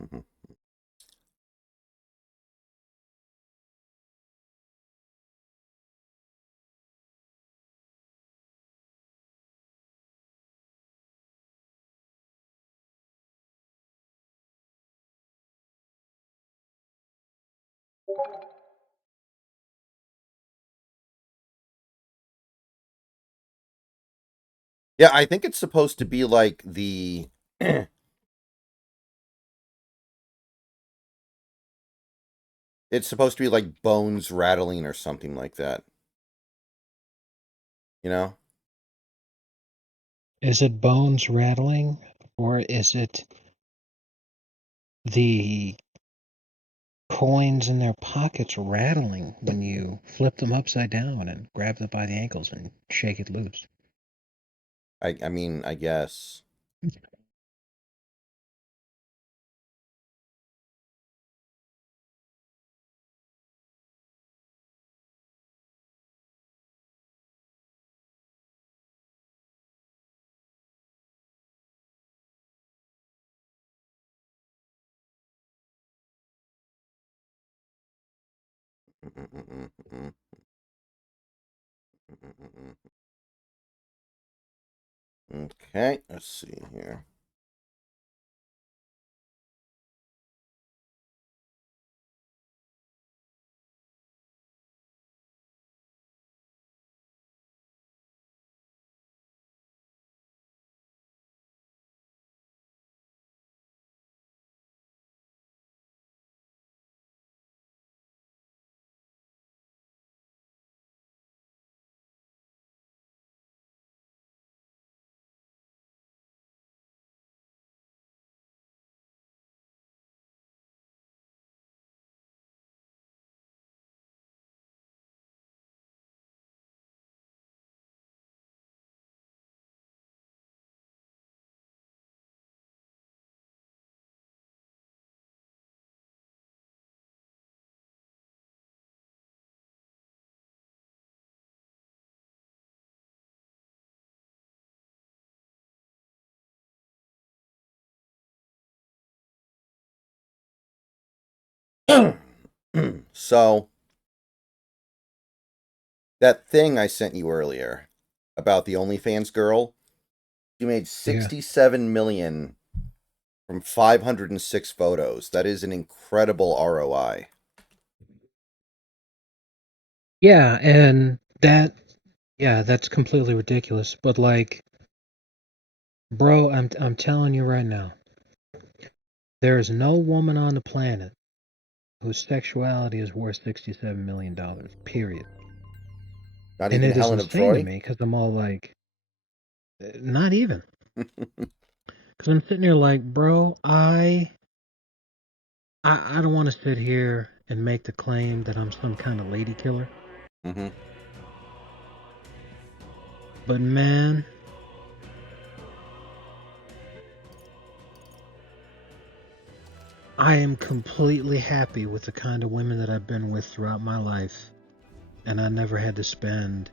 Mhm. Yeah, I think it's supposed to be like the it's supposed to be like bones rattling or something like that. You know? Is it bones rattling, or is it the coins in their pockets rattling when you flip them upside down and grab them by the ankles and shake it loose? I mean, I guess. Okay, let's see here. So, that thing I sent you earlier about the OnlyFans girl, she made Yeah. 67 million from 506 photos. That is an incredible ROI. Yeah, and that's completely ridiculous. But like, bro, I'm telling you right now, there is no woman on the planet whose sexuality is worth $67 million. Period. Not And even it is Helen of insane to Troy. me because I'm all like, not even. Because I'm sitting here like, bro, I don't want to sit here and make the claim that I'm some kind of lady killer. Hmm. But man, I am completely happy with the kind of women that I've been with throughout my life, and I never had to spend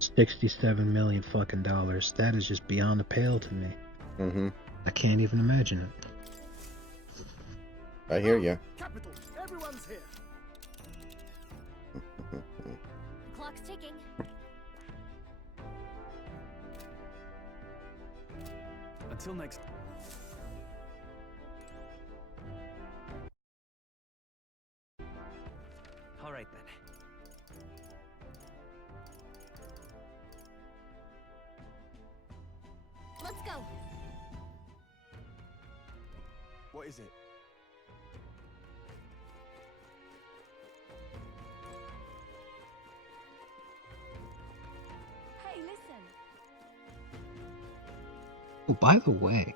67 million fucking dollars. That is just beyond the pale to me. Hmm. I can't even imagine it. I hear you. Capital, everyone's here. Clock's ticking. Until next. All right then. Let's go. What is it? Hey, listen. Oh, by the way,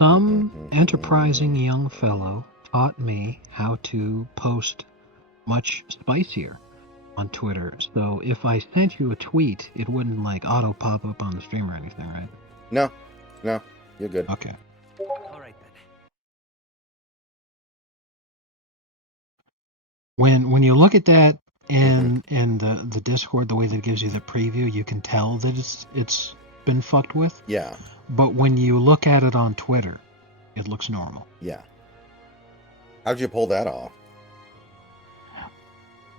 some enterprising young fellow taught me how to post much spicier on Twitter. So if I sent you a tweet, it wouldn't like auto pop up on the stream or anything, right? No, no, you're good. Okay. All right then. When you look at that and the Discord, the way that it gives you the preview, you can tell that it's been fucked with. Yeah. But when you look at it on Twitter, it looks normal. Yeah. How'd you pull that off?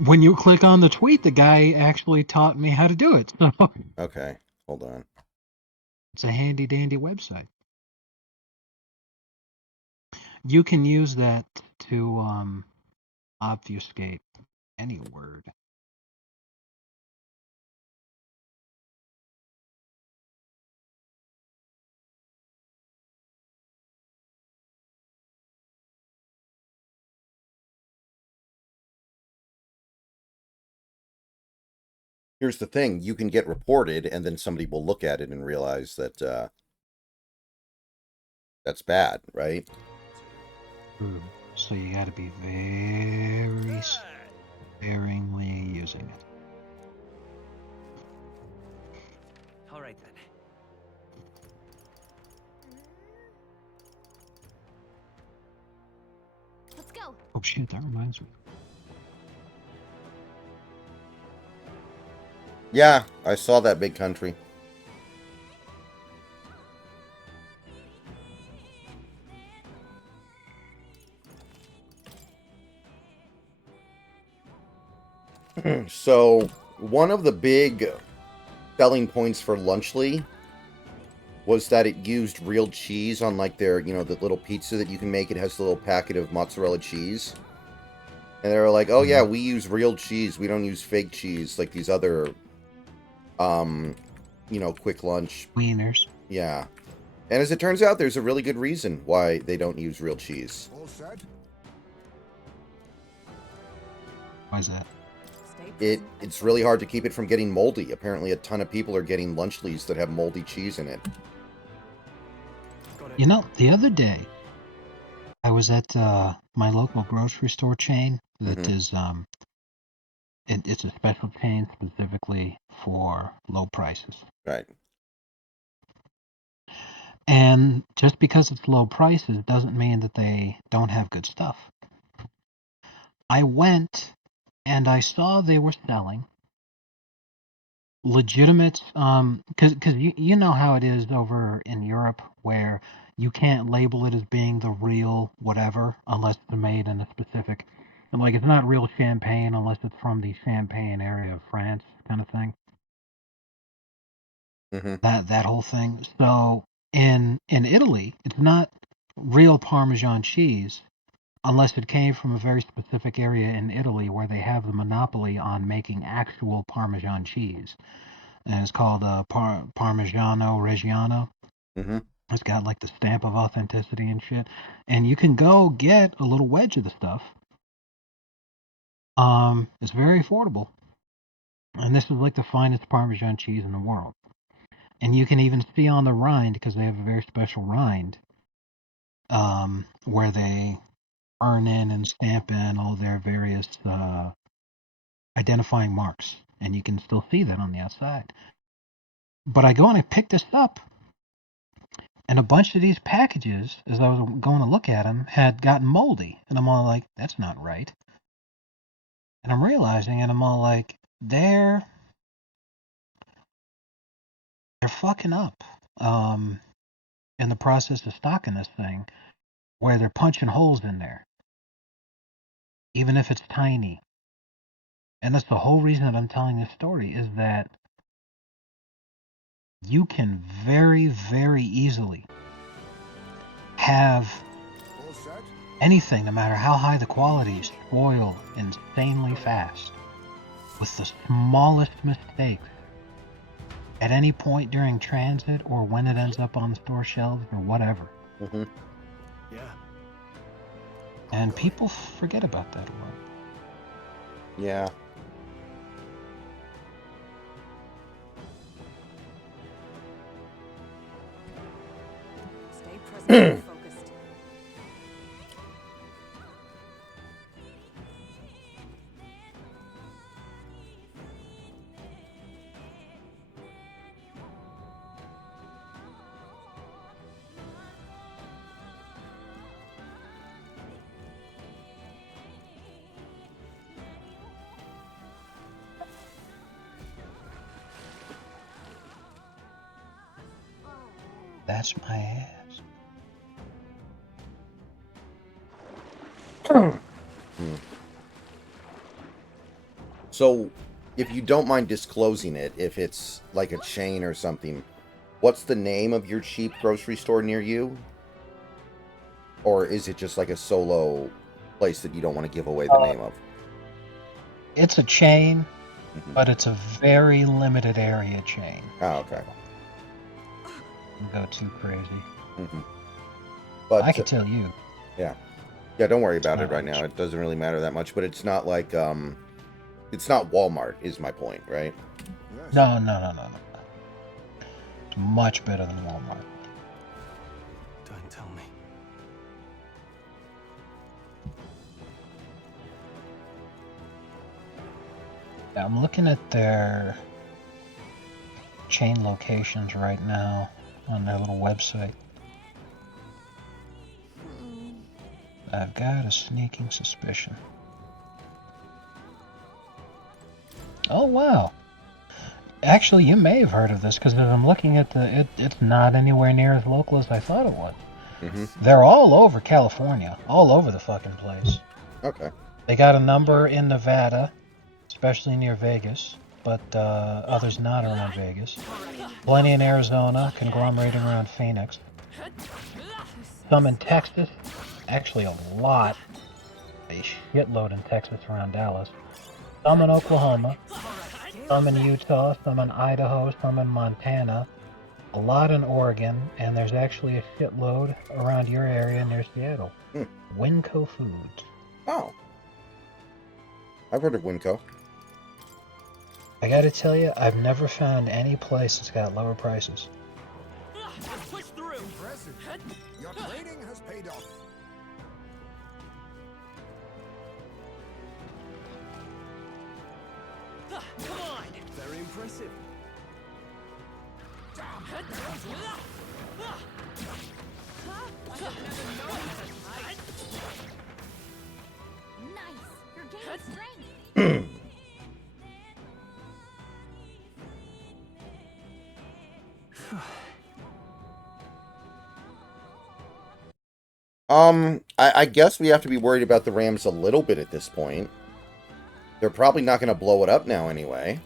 When you click on the tweet, the guy actually taught me how to do it. So Okay. Hold on. it's a handy dandy website. You can use that to obfuscate any word. Here's the thing. You can get reported, and then somebody will look at it and realize that that's bad, right? So you got to be very sparingly using it. All right then. Let's go. Oh shit, that reminds me. Yeah, I saw that big country. So, one of the big selling points for Lunchly was that it used real cheese on like their, the little pizza that you can make. It has a little packet of mozzarella cheese. And they were like, "Oh yeah, we use real cheese. We don't use fake cheese like these other quick lunch Wieners. Yeah. And as it turns out, there's a really good reason why they don't use real cheese. All set? Why is that? It's really hard to keep it from getting moldy. Apparently a ton of people are getting Lunchleys that have moldy cheese in it. Got it. You know, the other day, I was at my local grocery store chain that Mhm. is it's a special chain specifically for low prices. Right. And just because it's low prices doesn't mean that they don't have good stuff. I went and I saw they were selling legitimate because you know how it is over in Europe where you can't label it as being the real whatever unless it's made in a specific, and like it's not real champagne unless it's from the Champagne area of France kind of thing. Mhm. That whole thing. So in Italy, it's not real Parmesan cheese unless it came from a very specific area in Italy where they have the monopoly on making actual Parmesan cheese. And it's called Parmigiano Reggiano. Mhm. It's got like the stamp of authenticity and shit. And you can go get a little wedge of the stuff. It's very affordable. And this is like the finest Parmesan cheese in the world. And you can even see on the rind, because they have a very special rind, where they earn in and stamp in all their various identifying marks. And you can still see that on the outside. But I go and I pick this up, and a bunch of these packages, as I was going to look at them, had gotten moldy. And I'm all like, that's not right. And I'm realizing, and I'm all like, they're fucking up in the process of stocking this thing, where they're punching holes in there, even if it's tiny. And that's the whole reason that I'm telling this story, is that you can very, very easily have All set? anything, no matter how high the quality, spoil insanely fast with the smallest mistakes at any point during transit or when it ends up on the store shelves or whatever. Mhm. Yeah. And people forget about that a lot. Yeah. Stay present and focused. That's my ass. So, if you don't mind disclosing it, if it's like a chain or something, what's the name of your cheap grocery store near you? Or is it just like a solo place that you don't want to give away the name of? It's a chain, Mhm. but it's a very limited area chain. Oh, okay. Don't go too crazy. Hmm. I But can tell you. yeah, don't worry about it not right now. It doesn't really matter that much. But it's not like it's not Walmart, is my point, right? No. It's much better than Walmart. Don't tell me. Yeah, I'm looking at their chain locations right now on their little website. I've got a sneaking suspicion. Oh wow! Actually, you may have heard of this because as I'm looking at it's not anywhere near as local as I thought it was. Mm-hmm. They're all over California, all over the fucking place. Okay. They got a number in Nevada, especially near Vegas, but others not around Vegas. Plenty in Arizona, conglomerating around Phoenix. Some in Texas, actually a shitload in Texas around Dallas. Some in Oklahoma, some in Utah, some in Idaho, some in Montana. A lot in Oregon, and there's actually a shitload around your area near Seattle. Hmm. Winco Foods. Oh, I've heard of Winco. I gotta tell you, I've never found any place that's got lower prices. Push through. Impressive. Your training has paid off. Come on. Very impressive. Nice. You're gaining strength. I guess we have to be worried about the Rams a little bit at this point. They're probably not going to blow it up now anyway.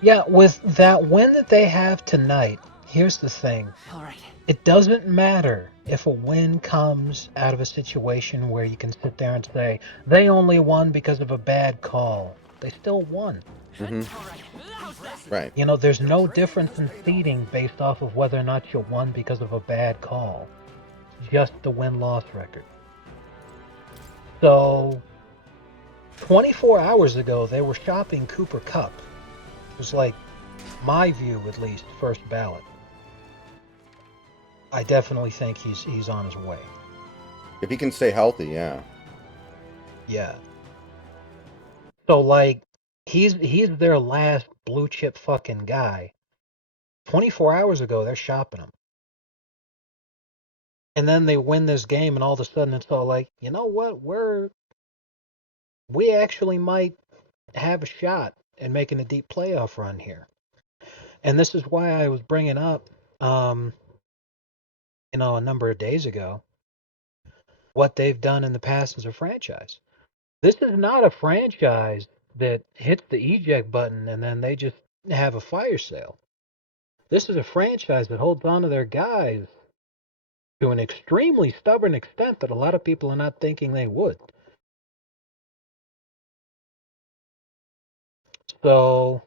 Yeah, with that win that they have tonight, here's the thing. All right. It doesn't matter if a win comes out of a situation where you can sit there and say, they only won because of a bad call. They still won. Mm-hmm. Right. You know, there's no difference in seeding based off of whether or not you won because of a bad call. Just the win-loss record. So, 24 hours ago, they were shopping Cooper Kupp. It was like, my view at least, first ballot. I definitely think he's on his way. If he can stay healthy, yeah. Yeah. So like he's their last blue chip fucking guy. 24 hours ago they're shopping him. And then they win this game and all of a sudden it's all like, you know what? We actually might have a shot at making a deep playoff run here. And this is why I was bringing up a number of days ago what they've done in the past as a franchise. This is not a franchise that hits the eject button and then they just have a fire sale. This is a franchise that holds on to their guys to an extremely stubborn extent that a lot of people are not thinking they would. So,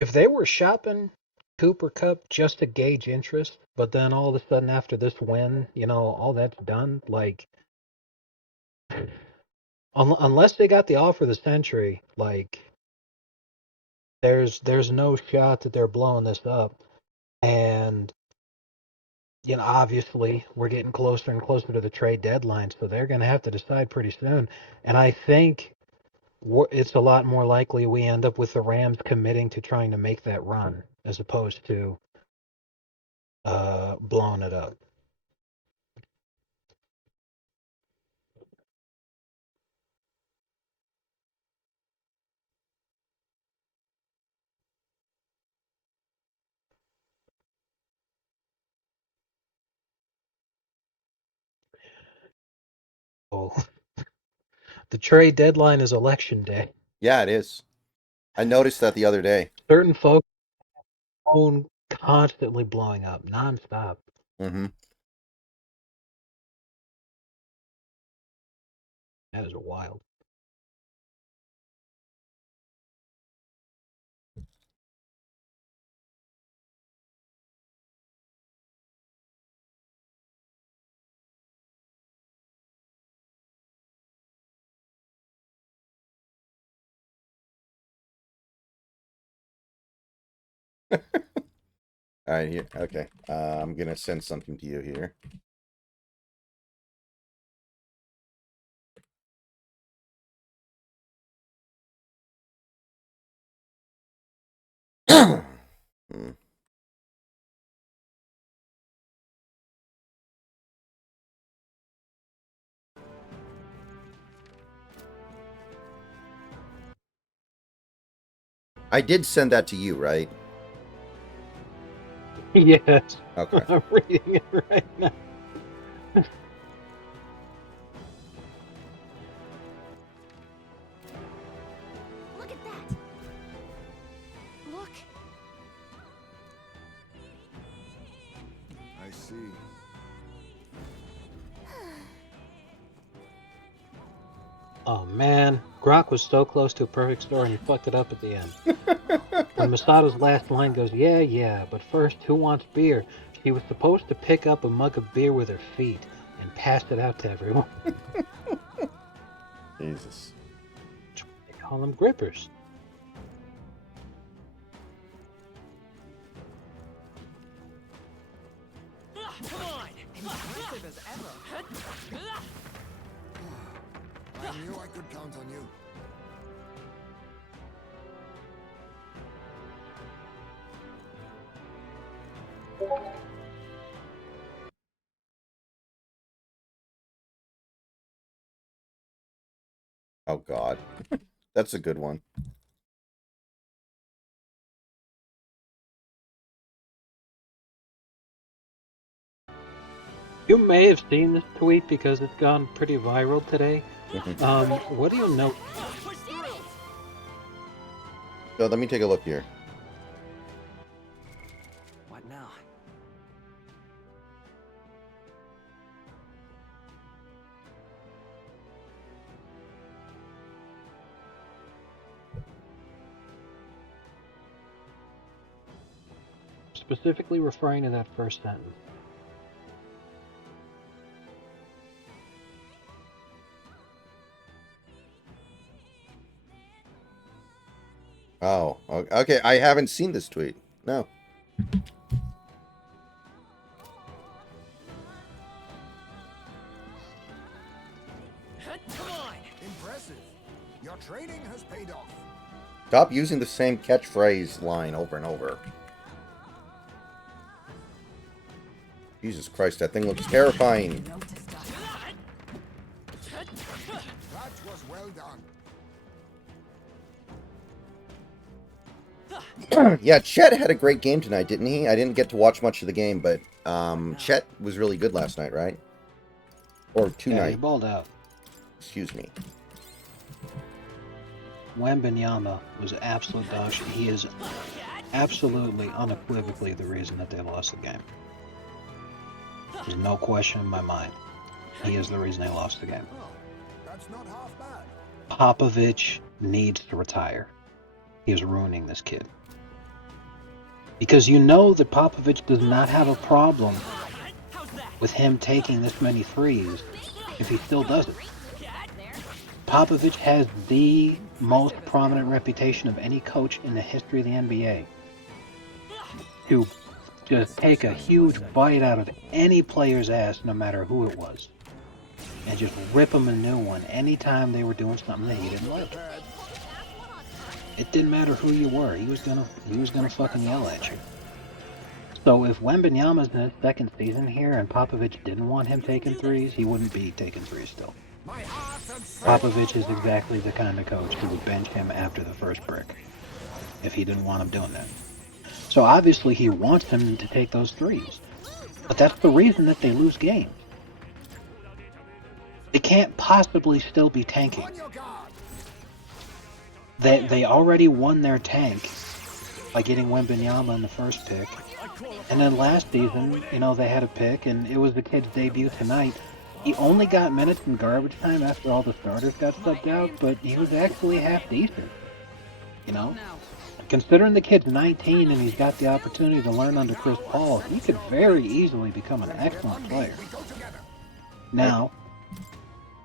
if they were shopping Cooper Cup just to gauge interest, but then all of a sudden after this win, all that's done, like, unless they got the offer of the century, like, there's no shot that they're blowing this up. And obviously we're getting closer and closer to the trade deadline, so they're going to have to decide pretty soon. And I think it's a lot more likely we end up with the Rams committing to trying to make that run as opposed to blowing it up. bro. The trade deadline is election day. Yeah, it is. I noticed that the other day. Certain folks phone constantly blowing up, nonstop. Mm-hmm. That is wild. All right, here. Okay. I'm gonna send something to you here. Hmm. I did send that to you, right? Yes. Okay. I'm reading it right now. Look at that. Look. I see. Oh man, Grok was so close to a perfect story and he fucked it up at the end. When Masato's last line goes, yeah, but first, who wants beer? She was supposed to pick up a mug of beer with her feet and pass it out to everyone. Jesus. They call them grippers. Come on! Impressive as ever. I knew I could count on you. Oh God. That's a good one. You may have seen this tweet because it's gone pretty viral today. What do you know? Push through! So let me take a look here. What now? Specifically referring to that first sentence. Oh, okay. I haven't seen this tweet. No. Come on! Impressive. Your training has paid off. Stop using the same catchphrase line over and over. Jesus Christ, that thing looks terrifying. Noticed that. That was well done. Yeah, Chet had a great game tonight, didn't he? I didn't get to watch much of the game, but Chet was really good last night, right? Or Yeah, he tonight. balled out. Excuse me. Wembanyama was absolute dog shit. He is absolutely, unequivocally the reason that they lost the game. There's no question in my mind. He is the reason they lost the game. Well, that's not half bad. Popovich needs to retire. He is ruining this kid. Because you know that Popovich does not have a problem with him taking this many threes if he still does it. Popovich has the most prominent reputation of any coach in the history of the NBA to just take a huge bite out of any player's ass, no matter who it was, and just rip them a new one anytime they were doing something that he didn't like. It didn't matter who you were; he was gonna fucking yell at you. So if Wembanyama's in his second season here and Popovich didn't want him taking threes, he wouldn't be taking threes still. My heart and soul. Popovich is exactly the kind of coach who would bench him after the first brick if he didn't want him doing that. So obviously he wants him to take those threes. But that's the reason that they lose games. They can't possibly still be tanking. On your guard. They already won their tank by getting Wembenyama in the first pick. And then last season, you know, they had a pick, and it was the kid's debut tonight. He only got minutes in garbage time after all the starters got subbed out, but he was actually half decent. You know? Considering the kid's 19 and he's got the opportunity to learn under Chris Paul, he could very easily become an excellent player. We go together. Now,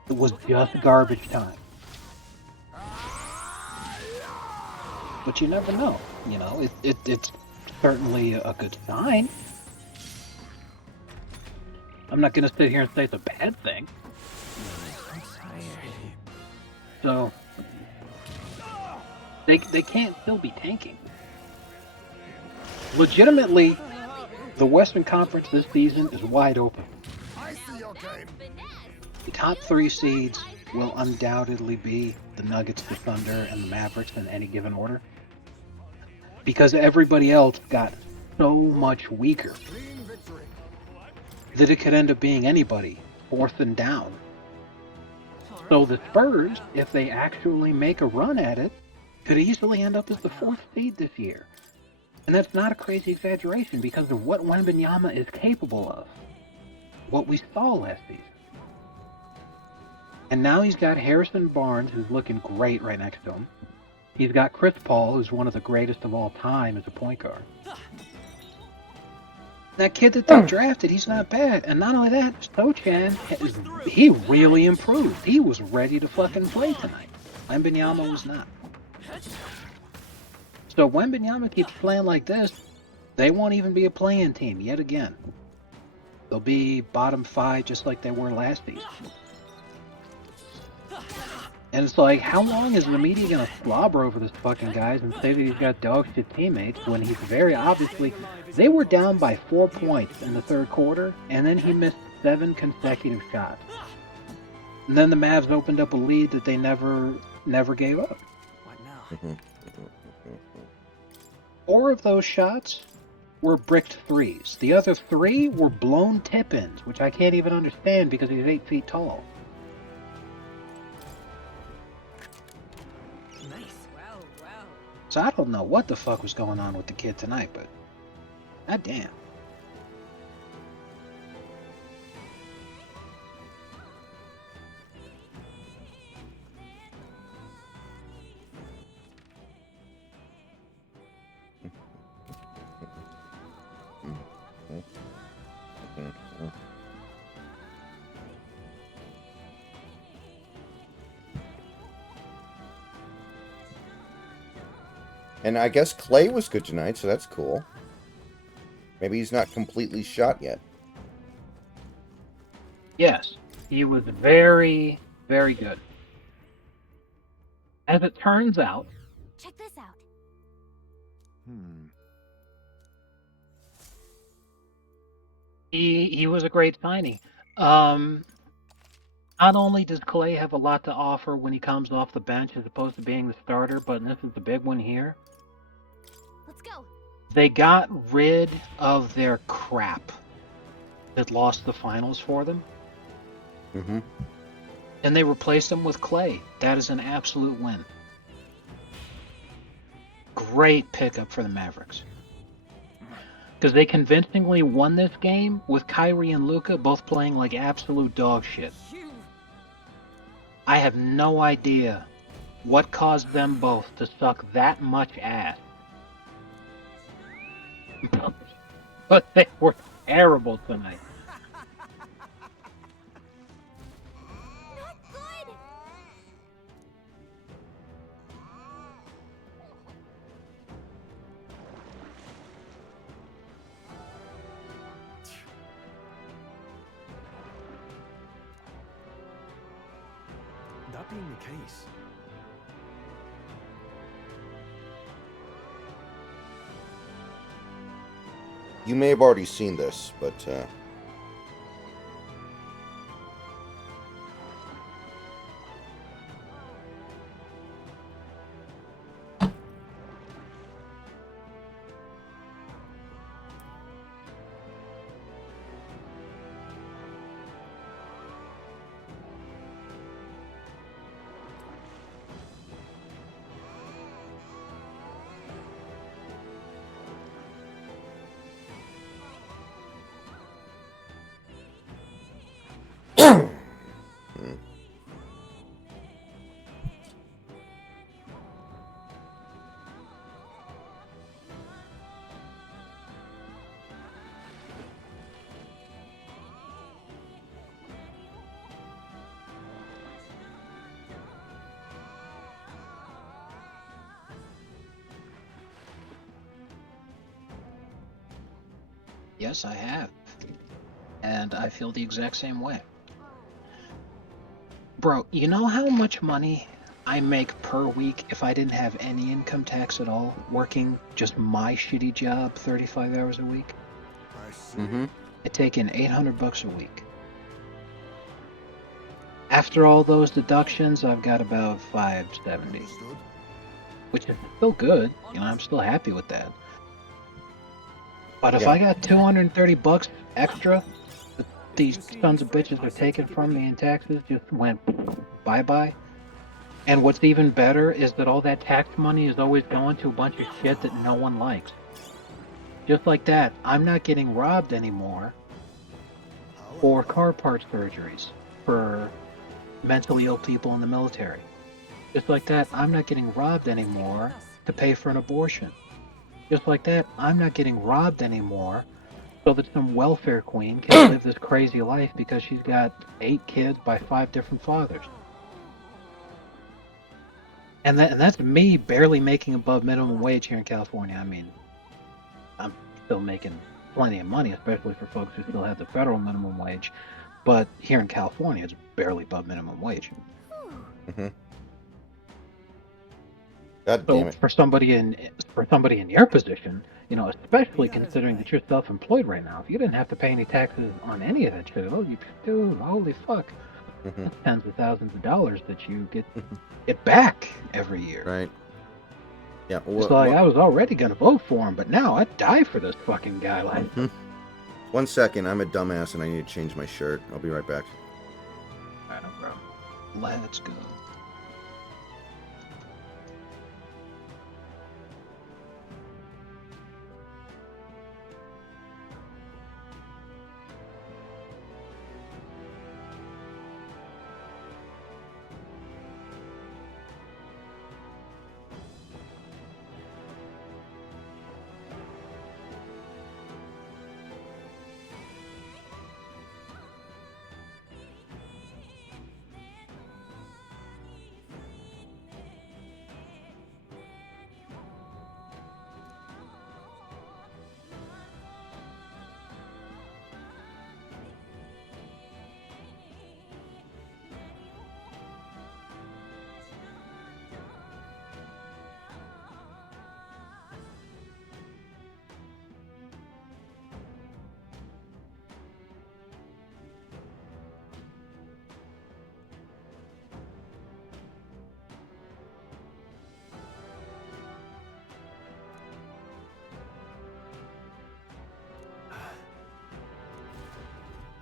it was just garbage time. But you never know. You know, it's certainly a good sign. I'm not going to sit here and say it's a bad thing. So, they can't still be tanking. Legitimately, the Western Conference this season is wide open. I see your game. The top 3 seeds will undoubtedly be the Nuggets, the Thunder, and the Mavericks in any given order. Because everybody else got so much weaker Clean victory. that it could end up being anybody, 4th and down. So the Spurs, if they actually make a run at it, could easily end up as the 4th seed this year. And that's not a crazy exaggeration because of what Wembanyama is capable of. What we saw last season. And now he's got Harrison Barnes, who's looking great right next to him. He's got Chris Paul, who's one of the greatest of all time as a point guard. That kid that they drafted, he's not bad. And not only that, Sochan, he really improved. He was ready to fucking play tonight. Wembanyama was not. So Wembanyama keeps playing like this, they won't even be a play-in team yet again. They'll be bottom 5 just like they were last season. And it's like, how long is the media gonna slobber over this fucking guys and say that he's got dog shit teammates when he's very obviously... They were down by 4 points in the third quarter, and then he missed 7 consecutive shots. And then the Mavs opened up a lead that they never gave up. What now? 4 of those shots were bricked threes. The other 3 were blown tip-ins, which I can't even understand because he's 8 feet tall. Nice. Well. So I don't know what the fuck was going on with the kid tonight, but god damn. And I guess Clay was good tonight, so that's cool. Maybe he's not completely shot yet. Yes, he was very, very good. As it turns out, Check this out. he was a great signing. Not only does Clay have a lot to offer when he comes off the bench as opposed to being the starter, but and this is the big one here, Let's go. they got rid of their crap that lost the finals for them, Mm-hmm. and they replaced them with Clay. That is an absolute win. Great pickup for the Mavericks. Because they convincingly won this game with Kyrie and Luka both playing like absolute dog shit. I have no idea what caused them both to suck that much ass. But they were terrible tonight. Not good. That being the case, You may have already seen this, but Yes, I have. And I feel the exact same way. Bro, you know how much money I make per week if I didn't have any income tax at all, working just my shitty job 35 hours a week? I see. Mm-hmm. I take in $800 a week. After all those deductions, I've got about 570, Understood. which is still good. You know, I'm still happy with that. But if Yeah. I got $230 extra that If these you see sons me, of bitches I are say taking take it from with me you. in taxes just went bye-bye. And what's even better is that all that tax money is always going to a bunch of shit that no one likes. Just like that, I'm not getting robbed anymore for However, car part surgeries for mentally ill people in the military. Just like that, I'm not getting robbed anymore to pay for an abortion. Just like that, I'm not getting robbed anymore so that some welfare queen can live this crazy life because she's got 8 kids by 5 different fathers. And that's me barely making above minimum wage here in California. I mean, I'm still making plenty of money, especially for folks who still have the federal minimum wage. But here in California, it's barely above minimum wage. Mm-hmm. God So damn it. for somebody in your position, you know, especially Be that as it considering may. that you're self-employed right now, if you didn't have to pay any taxes on any of that shit, dude, holy fuck, Mm-hmm. that's tens of thousands of dollars that you get back every year. Right. Yeah. It's like I was already gonna vote for him, but now I'd die for this fucking guy. Like, 1 second. I'm a dumbass and I need to change my shirt. I'll be right back. I don't know, bro. Let's go.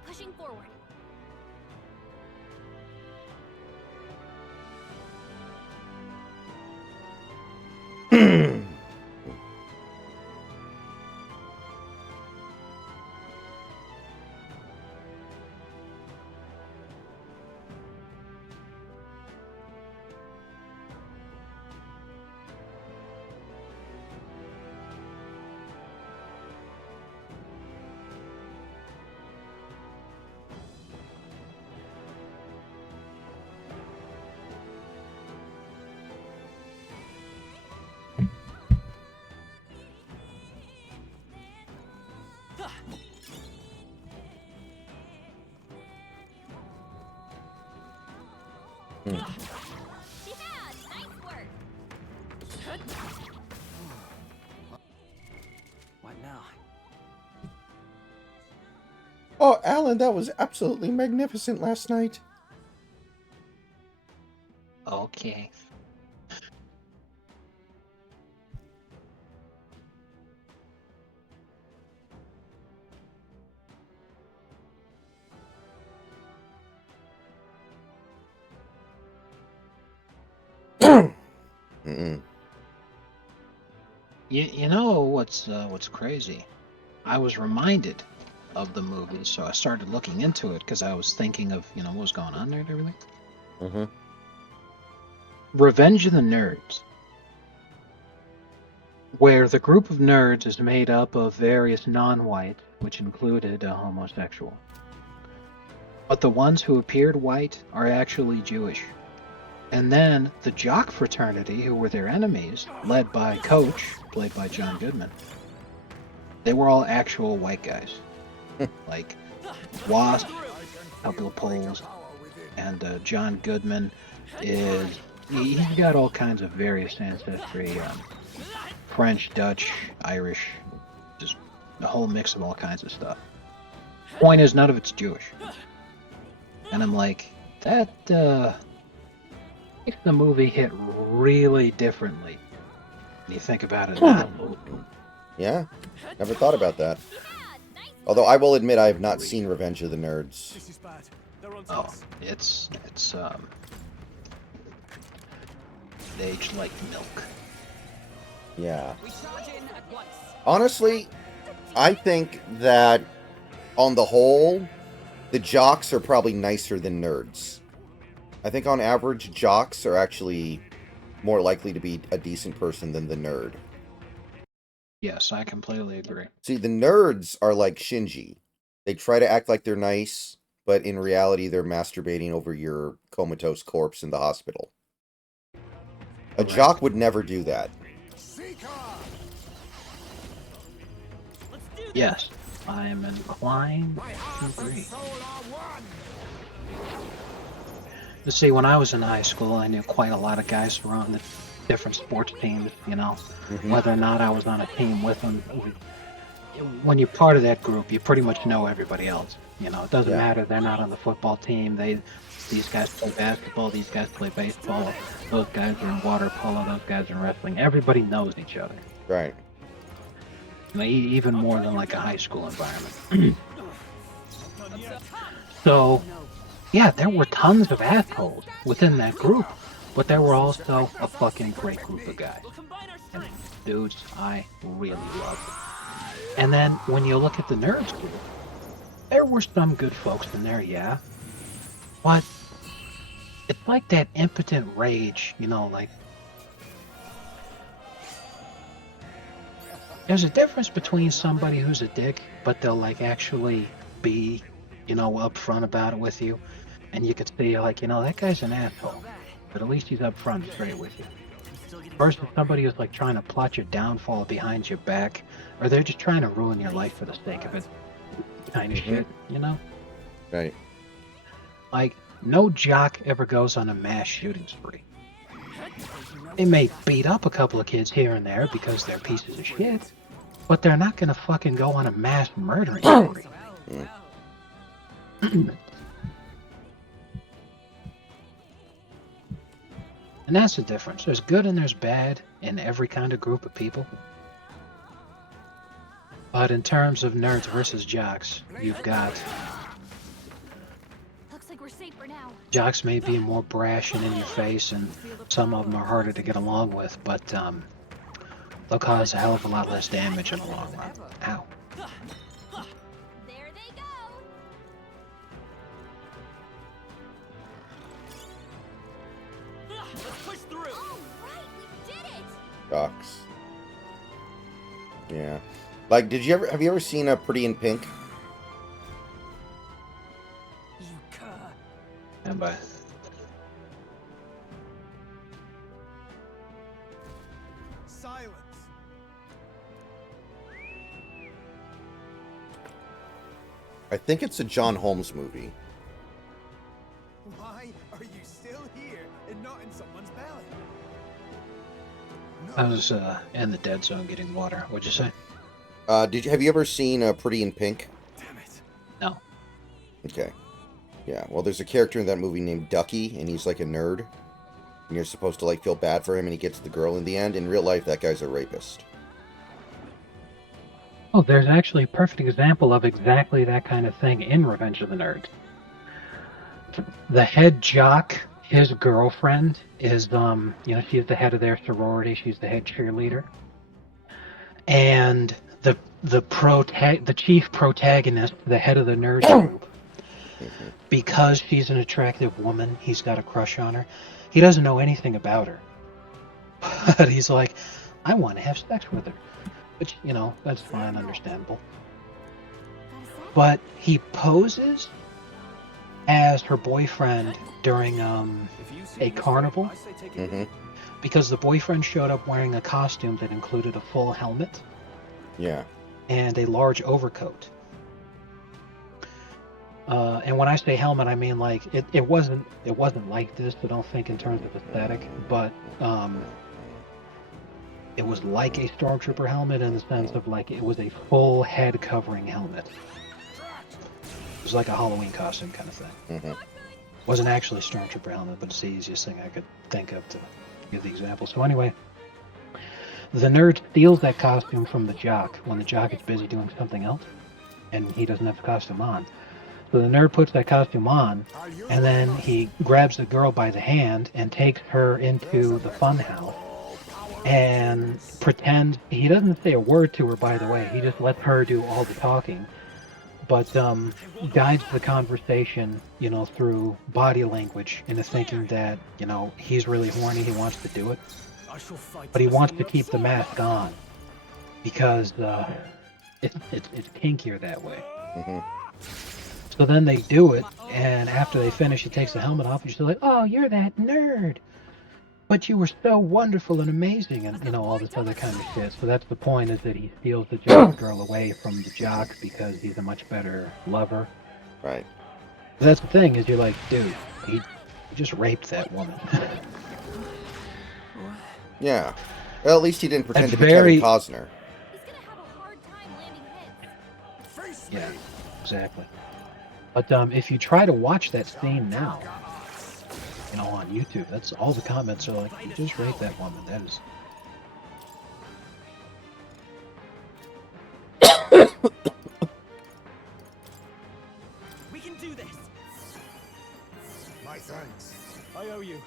Pushing forward. She's out. Nice work. What now? Oh, Alan, that was absolutely magnificent last night. Okay. Mm-mm. You know what's crazy? I was reminded of the movie, so I started looking into it because I was thinking of, you know, what was going on there and everything. Mm-hmm. Revenge of the Nerds, where the group of nerds is made up of various non-white, which included a homosexual. But the ones who appeared white are actually Jewish. And then the jock fraternity, who were their enemies, led by Coach, played by John Goodman, They were all actual white guys. Like Wasp, couple of Poles, and John Goodman he's got all kinds of various ancestry, French, Dutch, Irish, just a whole mix of all kinds of stuff. Point is, none of it's Jewish. And I'm like, that makes the movie hit really differently when you think about it. Yeah, never thought about that. Although I will admit I have not seen Revenge of the Nerds. This is bad. They're on to Oh, us. it's they age like milk. Yeah. We charge in at once. Honestly, I think that on the whole, the jocks are probably nicer than nerds. I think on average, jocks are actually more likely to be a decent person than the nerd. Yes, I completely agree. See, the nerds are like Shinji. They try to act like they're nice, but in reality, they're masturbating over your comatose corpse in the hospital. A Correct. jock would never do that. Seeker! Yes, I am inclined My to heart and agree. soul are one! You see, when I was in high school, I knew quite a lot of guys who were on the different sports teams, you know. Mhm. Whether or not I was on a team with them, when you're part of that group, you pretty much know everybody else. You know, it doesn't Yeah. matter. They're not on the football team. These guys play basketball. These guys play baseball. Those guys are in water polo. Those guys are in wrestling. Everybody knows each other. Right. You know, even more than like a high school environment. So, yeah, there were tons of assholes within that group, but there were also a fucking great group of guys. And dudes I really loved. And then when you look at the nerds group, there were some good folks in there, yeah. But it's like that impotent rage, you know, like there's a difference between somebody who's a dick, but they'll like actually be, you know, upfront about it with you. And you could see like, you know, that guy's an asshole. But at least he's upfront and straight with you. Versus somebody who's like trying to plot your downfall behind your back, or they're just trying to ruin your life for the sake of it. Kind of shit, you know? Right. Like, no jock ever goes on a mass shooting spree. They may beat up a couple of kids here and there because they're pieces of shit, but they're not gonna fucking go on a mass murdering spree. And that's the difference. There's good and there's bad in every kind of group of people. But in terms of nerds versus jocks, you've got Looks like we're safe for now. jocks may be more brash and in your face, and some of them are harder to get along with, but they'll cause a hell of a lot less damage in the long run. Ow. There they go. Let's push through. All right, we did it. Jocks. Yeah. Like, have you ever seen a Pretty in Pink? You cur. And by Silence! I think it's a John Holmes movie. Why are you still here and not in someone's belly? I was in the dead zone getting water. What'd you say? Have you ever seen Pretty in Pink? Damn it. No. Okay. Yeah, well, there's a character in that movie named Ducky, and he's like a nerd. And you're supposed to, like, feel bad for him, and he gets the girl in the end. In real life, that guy's a rapist. Oh, there's actually a perfect example of exactly that kind of thing in Revenge of the Nerds. The head jock, his girlfriend, is, you know, she's the head of their sorority. She's the head cheerleader. And the chief protagonist, the head of the nerd group, because she's an attractive woman, he's got a crush on her. He doesn't know anything about her. But he's like, I want to have sex with her. Which, you know, that's fine, understandable. But he poses as her boyfriend during If you see a this carnival, I say take it. Mm-hmm. because the boyfriend showed up wearing a costume that included a full helmet. Yeah. and a large overcoat. And when I say helmet, I mean like it wasn't like this. I don't think in terms of aesthetic, but it was like a stormtrooper helmet in the sense of like it was a full head covering helmet. It was like a Halloween costume kind of thing. Mm-hmm. Wasn't actually a stormtrooper helmet, but it's the easiest thing I could think of to give the example. So anyway, the nerd steals that costume from the jock when the jock is busy doing something else, and he doesn't have the costume on. So the nerd puts that costume on, and then he grabs the girl by the hand and takes her into the funhouse and pretends he doesn't say a word to her, by the way. He just lets her do all the talking, but guides the conversation, you know, through body language into thinking that, you know, he's really horny, he wants to do it, but he wants to keep the mask on because it's kinkier that way. Mm-hmm. So then they do it, and after they finish, he takes the helmet off, and she's like, "Oh, you're that nerd, but you were so wonderful and amazing," and you know, all this other kind of shit. So that's the point, is that he steals the jock girl away from the jock because he's a much better lover. Right. So that's the thing, is you're like, dude, he just raped that woman. Yeah. Well, at least he didn't pretend That's to be very- Kevin Costner. He's gonna have a hard time landing hits. Yeah, exactly. But if you try to watch that scene now, you know, on YouTube, that's all the comments are like, "You just raped that woman." That is. We can do this. My thanks. I owe you.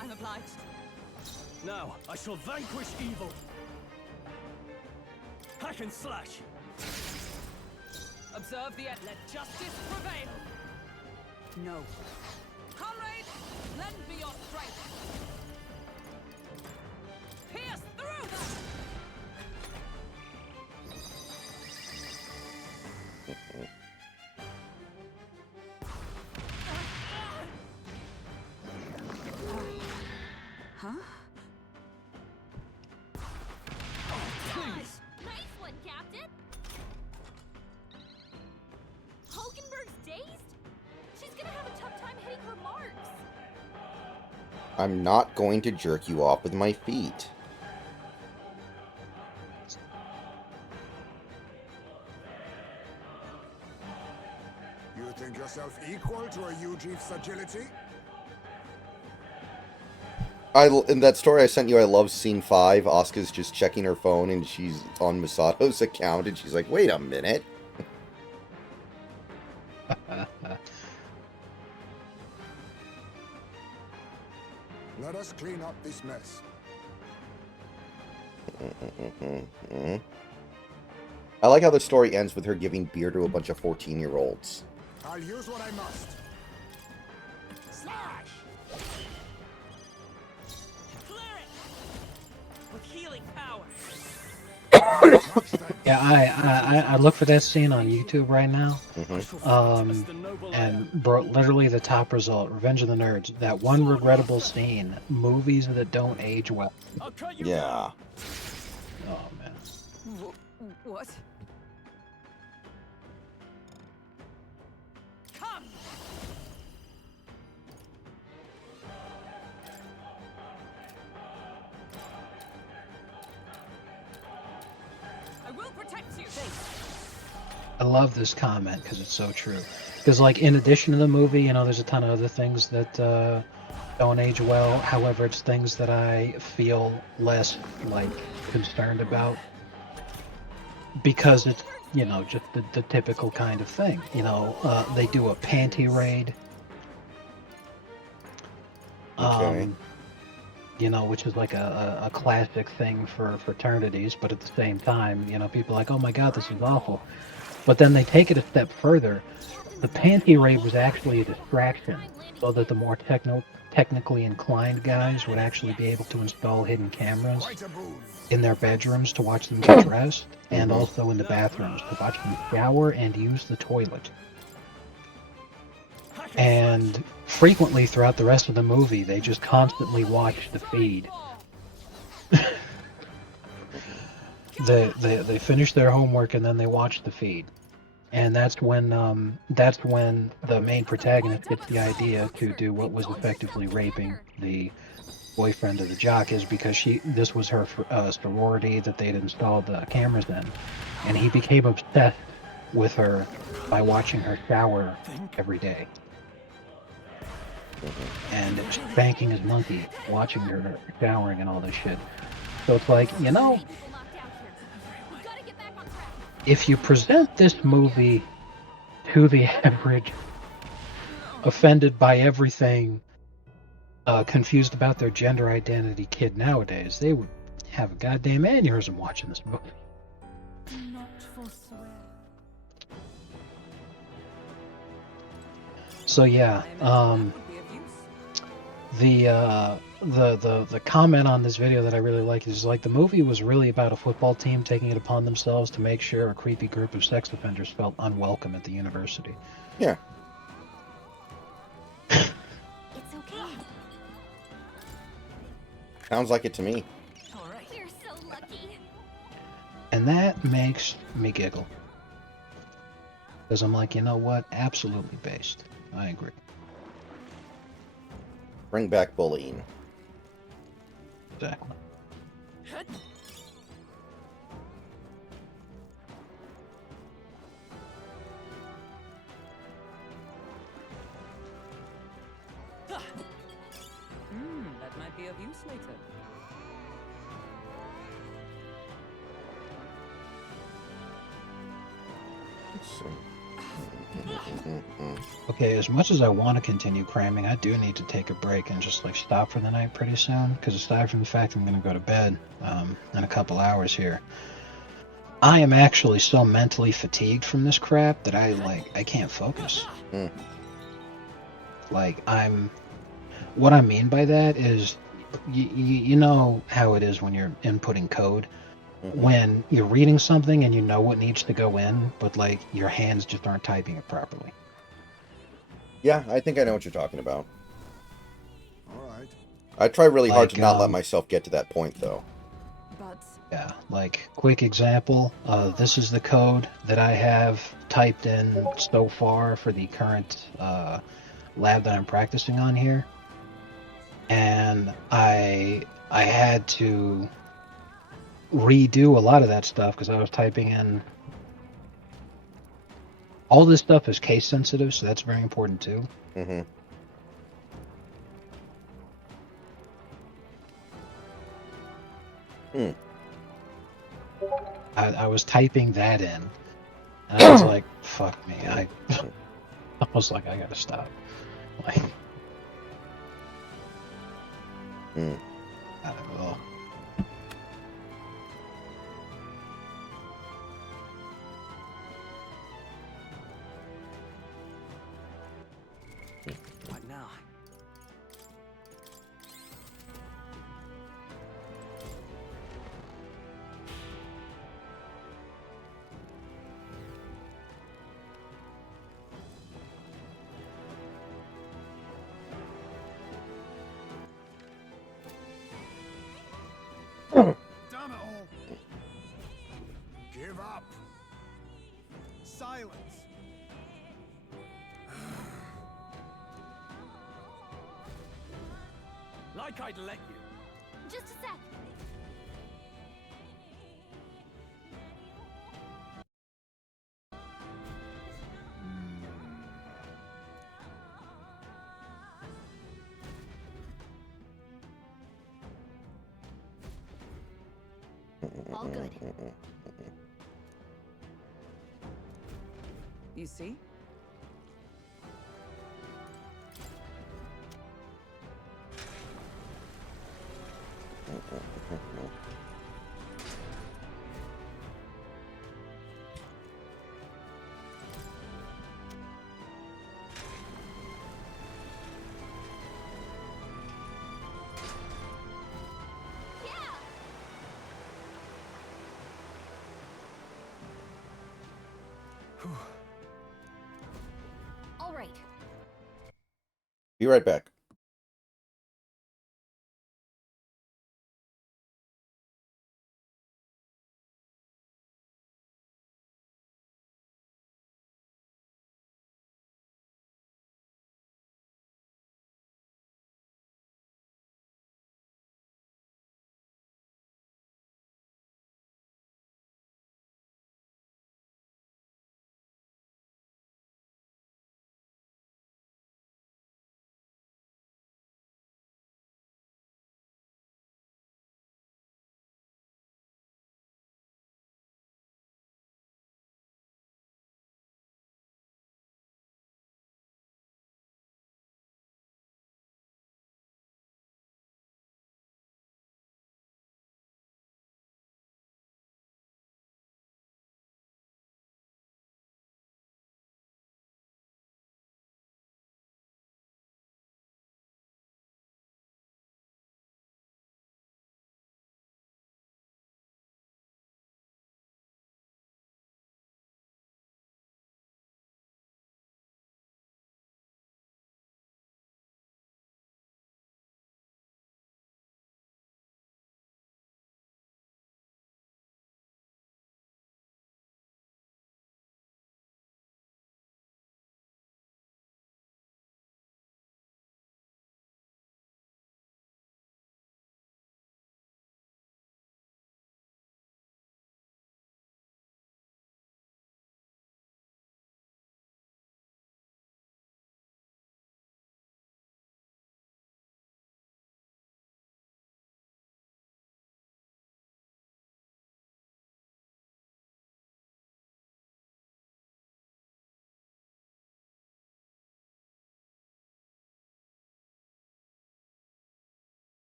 I'm obliged. Now, I shall vanquish evil. Hack and slash. Observe the end. Let justice prevail. No. Comrade, lend me your strength. Pierce through them. Huh? Gosh, nice one, Captain. Hulkenberg's dazed? She's gonna have a tough time hitting her marks. I'm not going to jerk you off with my feet. You think yourself equal to a Ujeef's agility? In that story I sent you, I love scene 5. Asuka's just checking her phone, and she's on Misato's account, and she's like, wait a minute. Let us clean up this mess. I like how the story ends with her giving beer to a bunch of 14-year-olds. I'll use what I must. Slash! Clear it with healing power. Yeah, I look for that scene on YouTube right now. Mm-hmm. And bro, literally the top result, Revenge of the Nerds. That one regrettable scene, movies that don't age well. I'll cut you Yeah. down. Oh man. What? Come. I will protect you. I love this comment because it's so true. Because like in addition to the movie, you know, there's a ton of other things that don't age well. However, it's things that I feel less like concerned about because it's, you know, just the typical kind of thing. You know, they do a panty raid. Okay. You know, which is like a classic thing for fraternities, but at the same time, you know, people are like, oh my god, this is awful. But then they take it a step further. The panty raid was actually a distraction, so that the more technically inclined guys would actually be able to install hidden cameras Quite a boon. in their bedrooms to watch them get dressed, and also in the bathrooms to watch them shower and use the toilet. And frequently throughout the rest of the movie, they just constantly watch the feed. they finish their homework and then they watch the feed. And that's when the main protagonist gets the idea to do what was effectively raping the boyfriend of the jock, is because this was her sorority that they'd installed the cameras in, and he became obsessed with her by watching her shower every day and spanking his monkey, watching her showering and all this shit. So it's like, People knocked out here. We gotta get back on track. if you present this movie to the average offended by everything, confused about their gender identity kid nowadays, they would have a goddamn aneurysm watching this movie. Do not forswear. So yeah, I imagine that would be of use. the comment on this video that I really like is like, the movie was really about a football team taking it upon themselves to make sure a creepy group of sex offenders felt unwelcome at the university. Yeah. It's okay. Sounds like it to me. All right. You're so lucky. And that makes me giggle. Because I'm like, you know what? Absolutely based. I agree. Bring back bullying. Exactly. That might be of use later. Let's see. Okay, as much as I want to continue cramming, I do need to take a break and just like stop for the night pretty soon. Because aside from the fact I'm going to go to bed in a couple hours here, I am actually so mentally fatigued from this crap that I can't focus. Mm. Like, what I mean by that is, you know how it is when you're inputting code. Mm-hmm. When you're reading something and you know what needs to go in, but like your hands just aren't typing it properly. Yeah, I think I know what you're talking about. All right. I try really hard Like, to not let myself get to that point, though. But Yeah, like, quick example, this is the code that I have typed in so far for the current lab that I'm practicing on here. And I had to redo a lot of that stuff because I was typing in... All this stuff is case sensitive, so that's very important too. Mm-hmm. Hmm. I was typing that in, and I was like, fuck me. I was like, I gotta stop. Like, Hmm. I don't know. What now? Damn it all! Give up! Silence! Like I'd let you. Just a sec. All good. you see? All right. Be right back.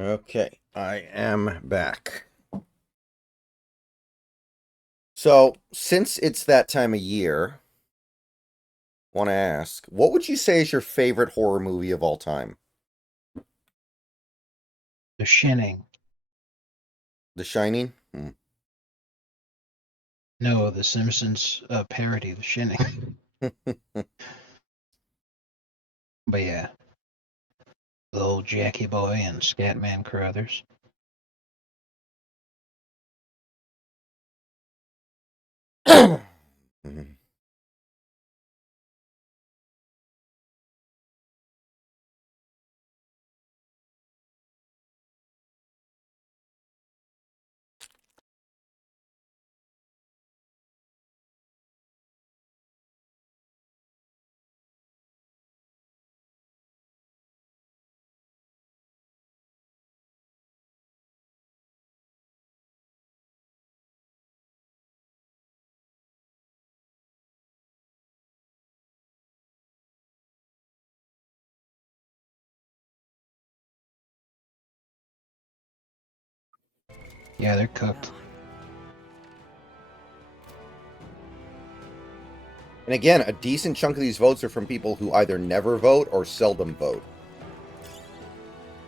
Okay, I am back. So, since it's that time of year, I want to ask, what would you say is your favorite horror movie of all time? The Shining. The Shining? No, the Simpsons parody, The Shining. But yeah, the old Jackie Boy and Scatman Crothers. Mhm. Yeah, they're cooked. And again, a decent chunk of these votes are from people who either never vote or seldom vote.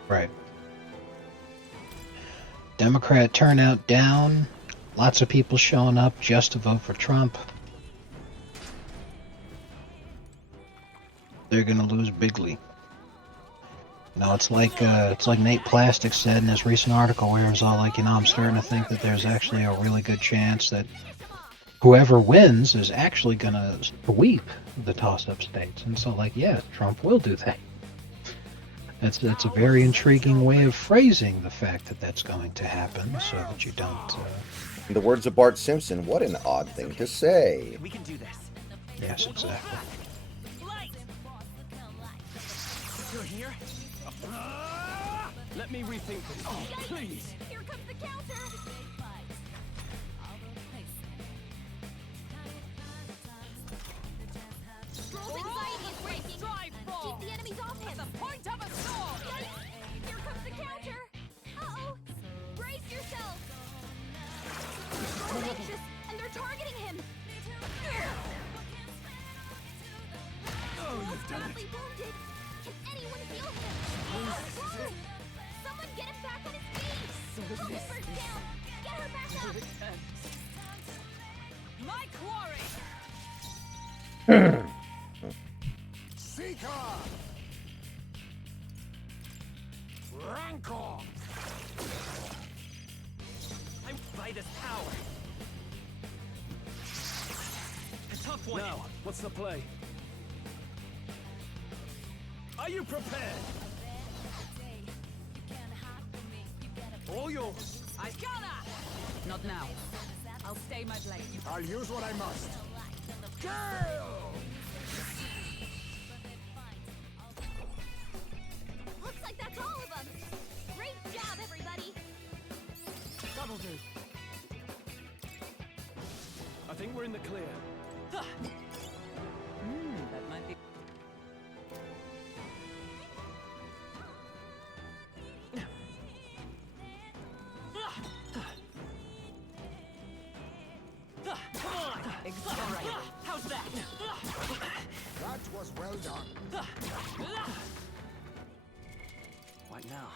Right. Democrat turnout down. Lots of people showing up just to vote for Trump. They're gonna lose bigly. It's like Nate Plastic said in his recent article where it was all like, I'm starting to think that there's actually a really good chance that whoever wins is actually gonna sweep the toss-up states. And so, like, yeah, Trump will do that. That's a very intriguing way of phrasing the fact that that's going to happen, so that you don't. In the words of Bart Simpson, what an odd thing to say. We can do this. Yes, exactly. You're here? Let me rethink this. Oh, please. Here comes the counter. Stroll's anxiety is breaking. Keep the enemies off him. The point of a sword. Yikes! Here comes the counter. Uh-oh. Brace yourself. Stroll's anxious, and they're targeting him. Oh, you've done Badly it. wounded. Can anyone heal him? Whoa! Someone get him back on his feet. Hulkenberg's down. Get her back up. My quarry. Seeker! Rancor! I'm by this power. A tough one. Now, what's the play? Are you prepared? All yours. I gotta. Not now. I'll stay my blade. I'll use what I must. Kill! Looks like that's all of them. Great job, everybody. That'll do. I think we're in the clear. That might be. Come on! Exhilarating. How's that? That was well done. What now?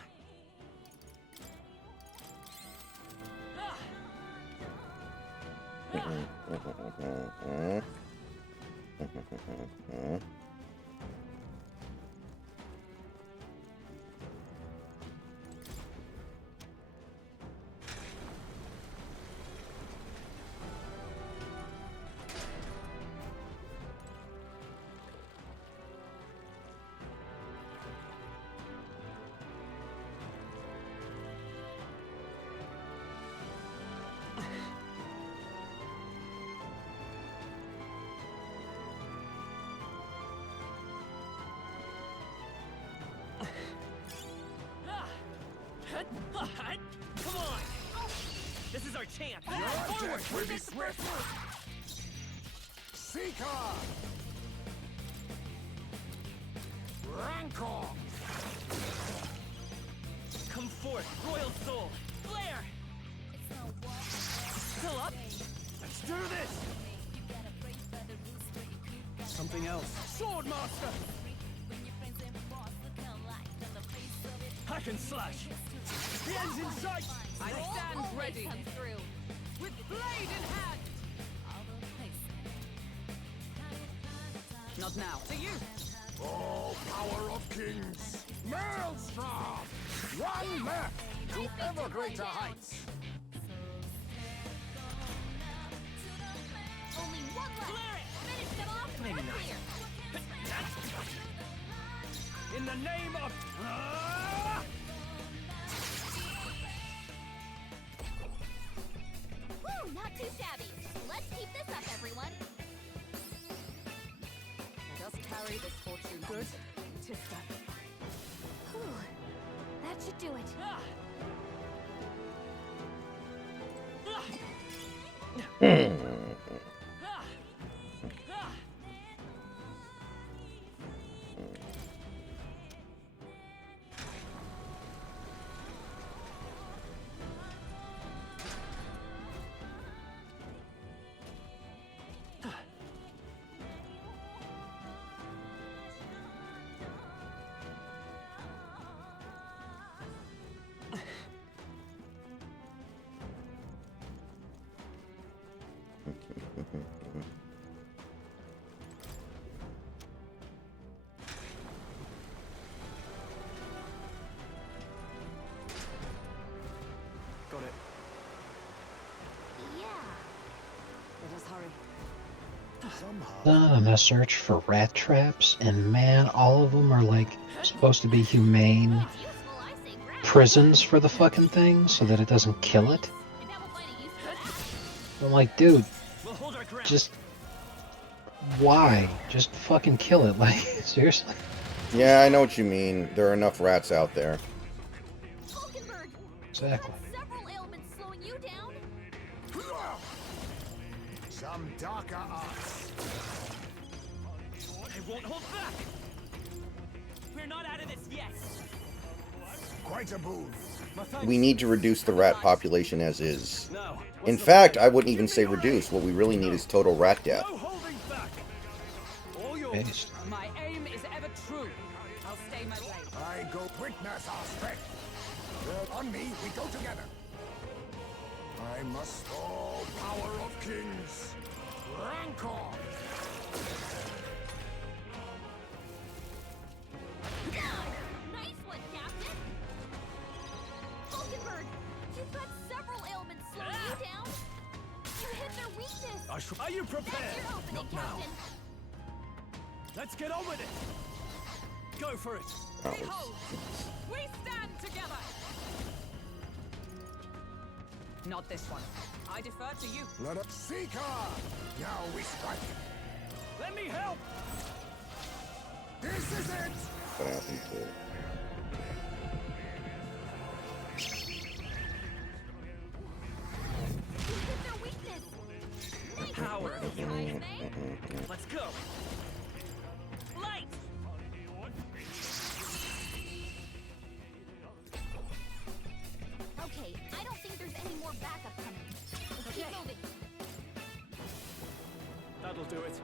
Come on! This is our chance! Your death will be swift! Seeker! Rancor! Come for it, Royal Soul. Flare. Still up? Let's do this. Something else. Swordmaster. Hack and slash. The end's in sight. I stand ready. Come through. With blade in hand. Not now. To you. Oh, power of kings! Maelstrom! One left to ever greater heights! Only one left. Flare it. Finish them off and Maybe we're not. clear. In the name of... Ah! Woo, not too shabby. Let's keep this up, everyone. Let us carry this fortune. Good. Tis done. Whew. That should do it. Ah! Ah! Hmm. Ah! Ah! Got it. Yeah. Let us hurry. On a search for rat traps, and man, all of them are like supposed to be humane Useful, I say. Grab it. prisons for the fucking thing so that it doesn't kill it. And that will find a use for it. I'm like, dude, We'll hold our ground. just why? Just fucking kill it, like seriously. Yeah, I know what you mean. There are enough rats out there. Falkenberg, Exactly. several ailments slowing you down. Some darker arts. I won't hold back. We're not out of this yet. Quite a boon. My thanks. We need to reduce the rat population as is. Now, In what's the fact, plan? I wouldn't even Give me say your reduce. aim. What we really need is total rat death. No holding back. All yours. Based. My aim is ever true. I'll stay my blade. I go witness our strength. On me, we go together. I must all power of kings. Rancor! Nice one, Captain. Falkenberg, you've got several ailments slowing you down. You hit their weakness. Are you prepared? That's your opening, Not now. Captain. Let's get on with it. Go for it. Oh, Behold, we stand together. Not this one. I defer to you. Let us seek her! Now we strike. Let me help. This is it! what happened to it? You hit their weakness. Nice Power. move, Bridesmaid. Let's go. Light. Okay, I don't think there's any more backup coming. Let's keep moving. That'll do it.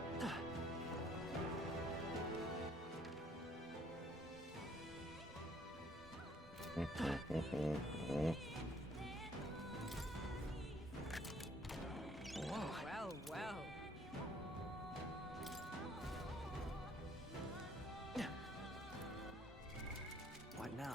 Well, well. What now?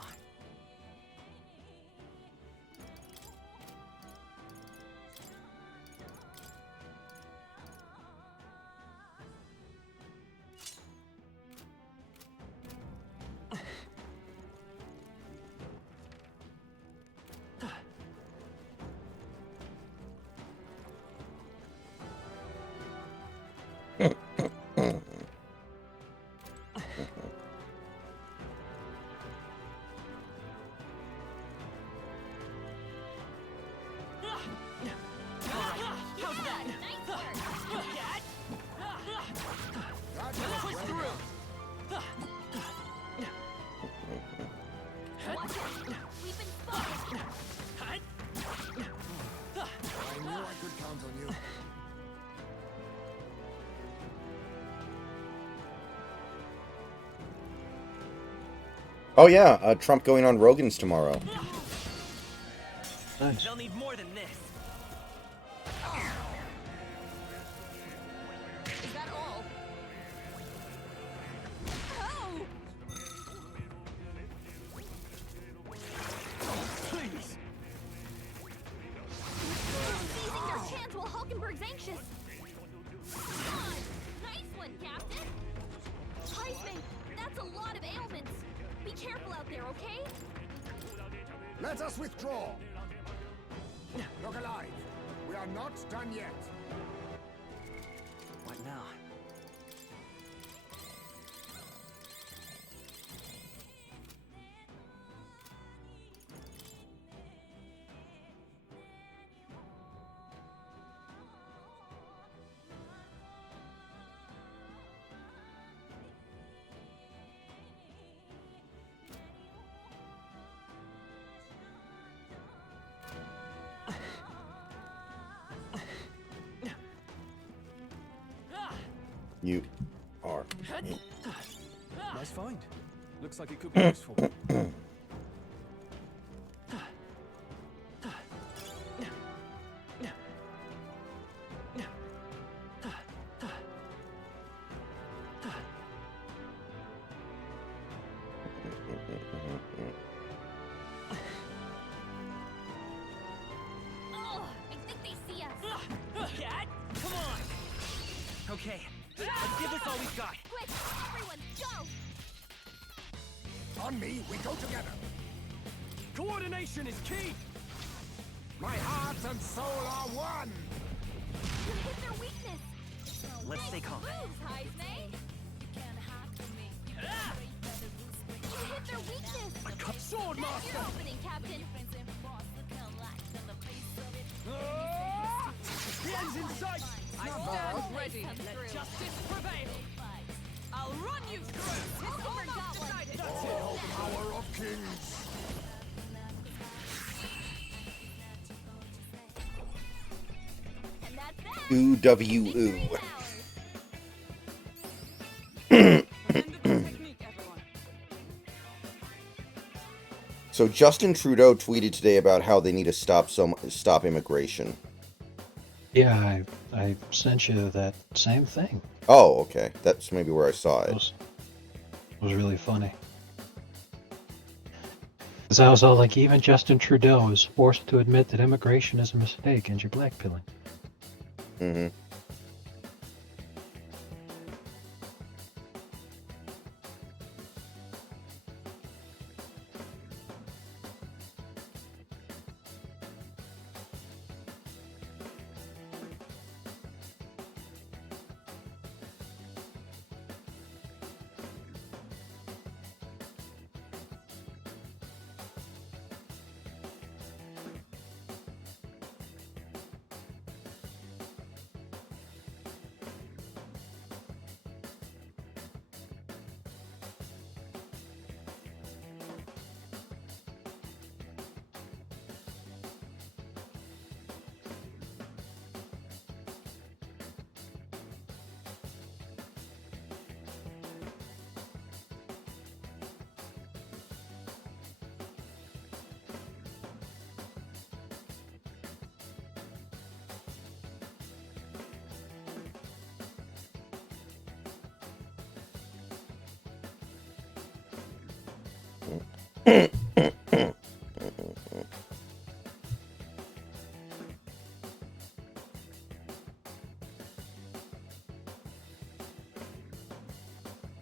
How's that? Nice work. That Push was through. Watch out. We've been spotted. Oh yeah, Trump going on Rogan's tomorrow. Nice. They'll need more than this. Is that all? Oh! Please. Seizing their chance while Hulkenberg's anxious. Come on. Nice one, Captain. Heisman, that's a lot of ailments. Be careful out there, okay? Let us withdraw. Look alive. We are not done yet. What now? You are. Nice find. Looks like it could be useful. Oh, I think they see us. Cat, come on. Okay, let's give this all we've got. Quick, everyone, go! On me, we go together. Coordination is key. My heart and soul are one. You hit their weakness. Let's stay calm. Moves, Heisman. You hit their weakness. Sword That's master. your opening, Captain. The end's in sight. I stand ready. Let justice prevail. I'll run you through. It's almost decided. Oh, power of kings. And that's that. Ooh-W-oo. Remember the technique, everyone. So Justin Trudeau tweeted today about how they need to stop immigration. Yeah, I sent you that same thing. Oh, okay. That's maybe where I saw It it. was really funny. Because I was all like, even Justin Trudeau is forced to admit that immigration is a mistake and you're blackpilling. Mm-hmm.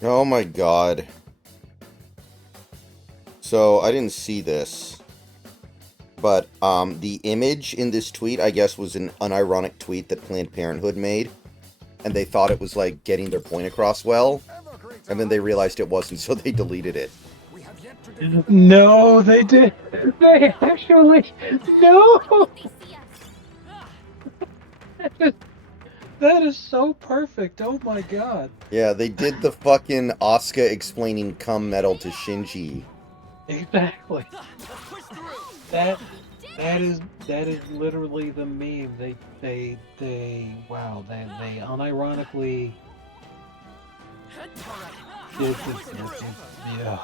Oh my god. So, I didn't see this. But, the image in this tweet, I guess, was an unironic tweet that Planned Parenthood made. And they thought it was, like, getting their point across well. Ever greater And then they realized it wasn't, so they deleted it. We have yet to defeat the No, they did. They actually. No! They see us. That is so perfect. Oh my god. Yeah, they did the fucking Asuka explaining cum metal to Shinji. Exactly. Let's push through. That is literally the meme. They unironically All right. did Push through. yeah.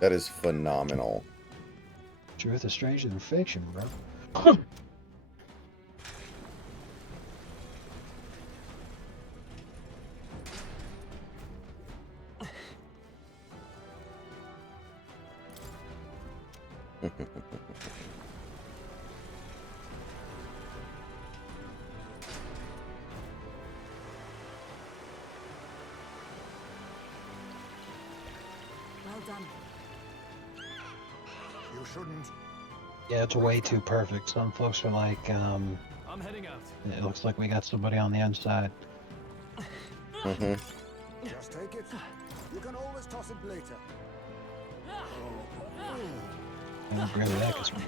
That is phenomenal. Truth is stranger than fiction, bro. Well done. You shouldn't. Yeah, it's way too perfect. Some folks are like, I'm heading out. it looks like we got somebody on the inside. Mm-hmm. Just take it. You can always toss it later. And really that gets me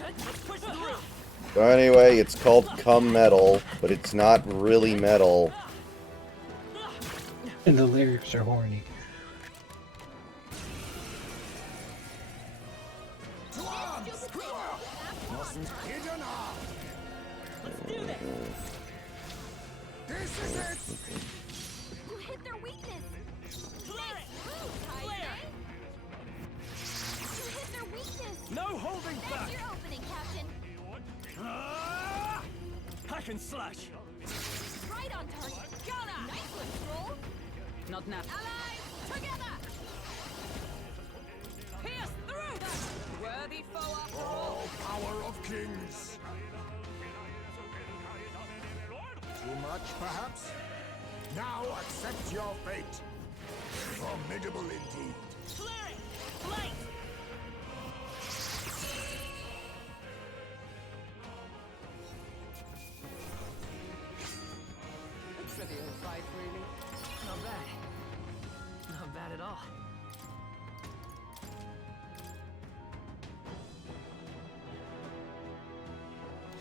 Let's push through. So anyway, it's called Come Metal, but it's not really metal. And the lyrics are horny. To arms! Mustn't hidden arm! Let's do this. This is it! You hit their weakness. Clear it. Move, Clear. You hit their weakness. No holding That's back. your opening, Captain. Hack and slash. Right on target. Gunna. Nice one, Troll. Not now. Allies, together. Pierce through them! Worthy foe after all. Oh, power of kings! Too much, perhaps? Now accept your fate. Formidable indeed. Clear it. Light. A trivial fight, really. Not bad. Not bad at all.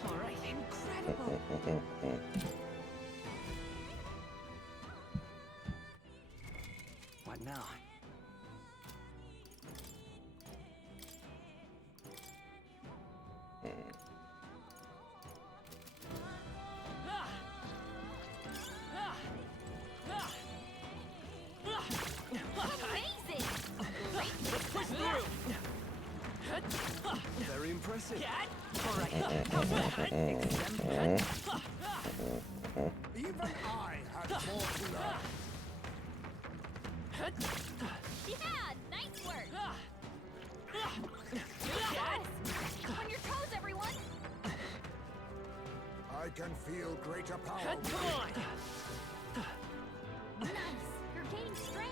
All right, incredible. What now? Amazing. Great. Push through. Very impressive. All right. Even I had more to learn. Yeah, nice work. Yes. On your toes, everyone. I can feel greater power. Come on. Nice. You're gaining strength.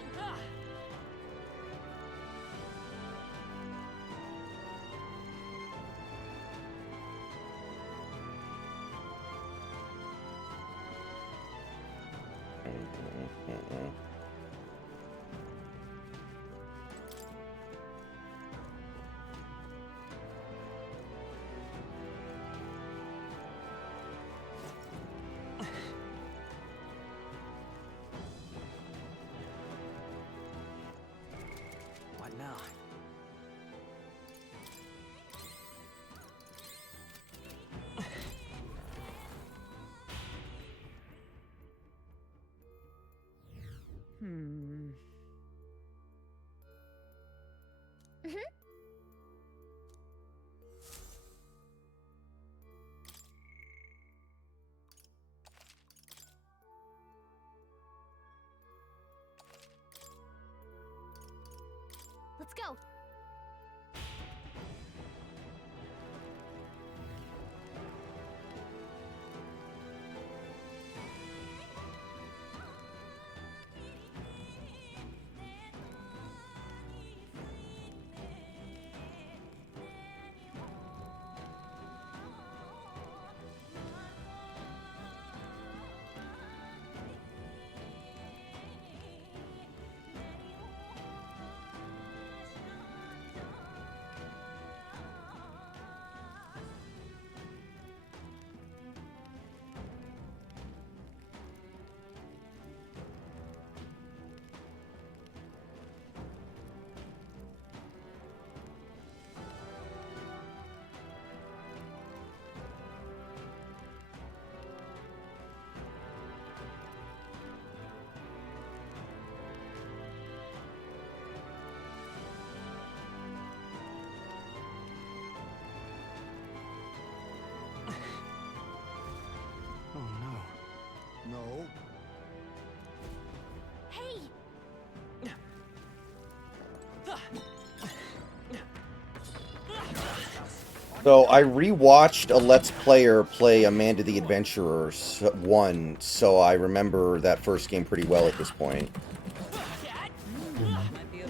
What now? Let's go. So I rewatched a Let's Player play Amanda the Adventurer 1, so I remember that first game pretty well at this point.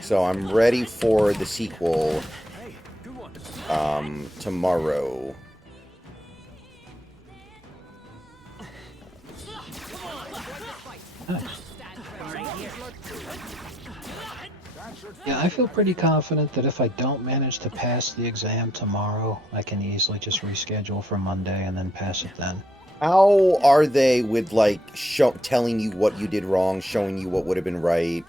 So I'm ready for the sequel Hey, good one. tomorrow. Yeah, I feel pretty confident that if I don't manage to pass the exam tomorrow, I can easily just reschedule for Monday and then pass it then. How are they with, like, telling you what you did wrong, showing you what would have been right,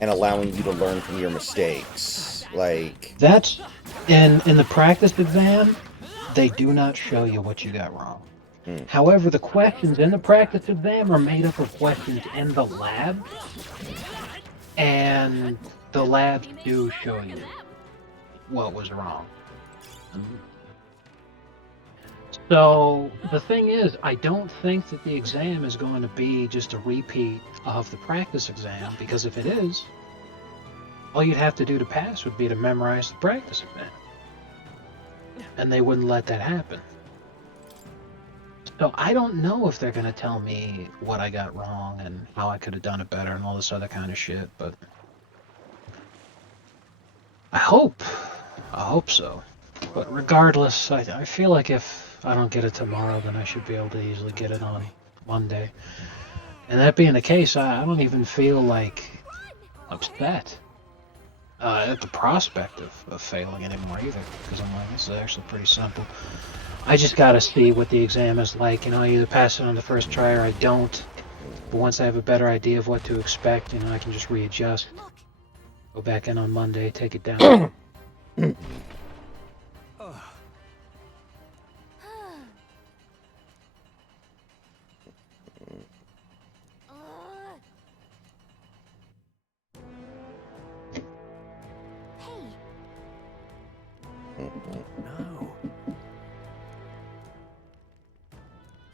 and allowing you to learn from your mistakes? Like, That's in the practice exam, they do not show you what you got wrong. However, the questions in the practice exam are made up of questions in the lab, and the labs do show you what was wrong. So the thing is, I don't think that the exam is going to be just a repeat of the practice exam, because if it is, all you'd have to do to pass would be to memorize the practice exam. And they wouldn't let that happen. So I don't know if they're going to tell me what I got wrong and how I could have done it better and all this other kind of shit, but I hope so. But regardless, I feel like if I don't get it tomorrow, then I should be able to easily get it on Monday. And that being the case, I don't even feel like upset at the prospect of failing anymore either, because I'm like, this is actually pretty simple. I just gotta see what the exam is like. You know, I either pass it on the first try or I don't. But once I have a better idea of what to expect, you know, I can just readjust. Go back in on Monday, take it down. No.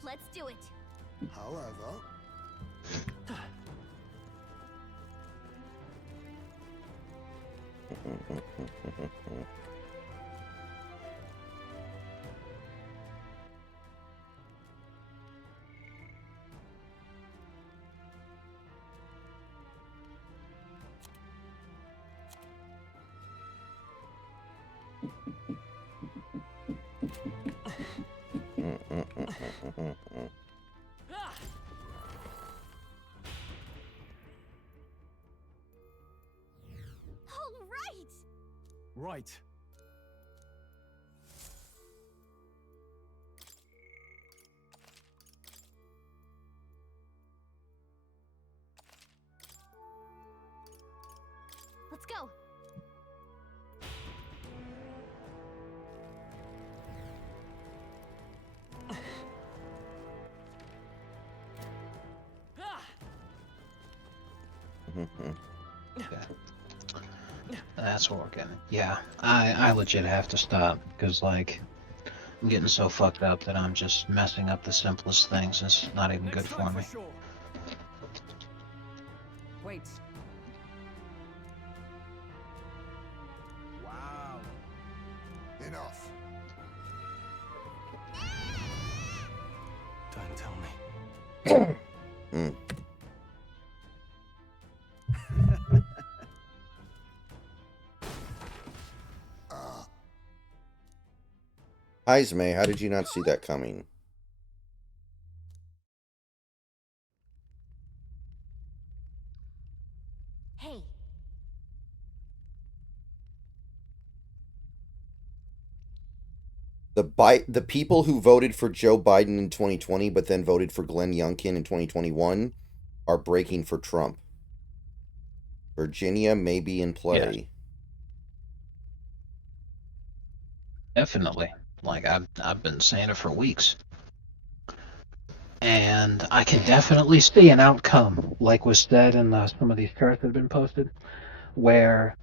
Let's do it. However, All right. Right. Let's go. That's what we're getting. Yeah, I legit have to stop, because, like, I'm getting so fucked up that I'm just messing up the simplest things. It's not even good Next for time me. sure. Wait. wow. Enough. Don't tell me. Heisme, how did you not see that coming? Hey. The people who voted for Joe Biden in 2020 but then voted for Glenn Youngkin in 2021 are breaking for Trump. Virginia may be in play. Definitely. Like, I've been saying it for weeks. And I can definitely see an outcome, like was said in some of these charts that have been posted, where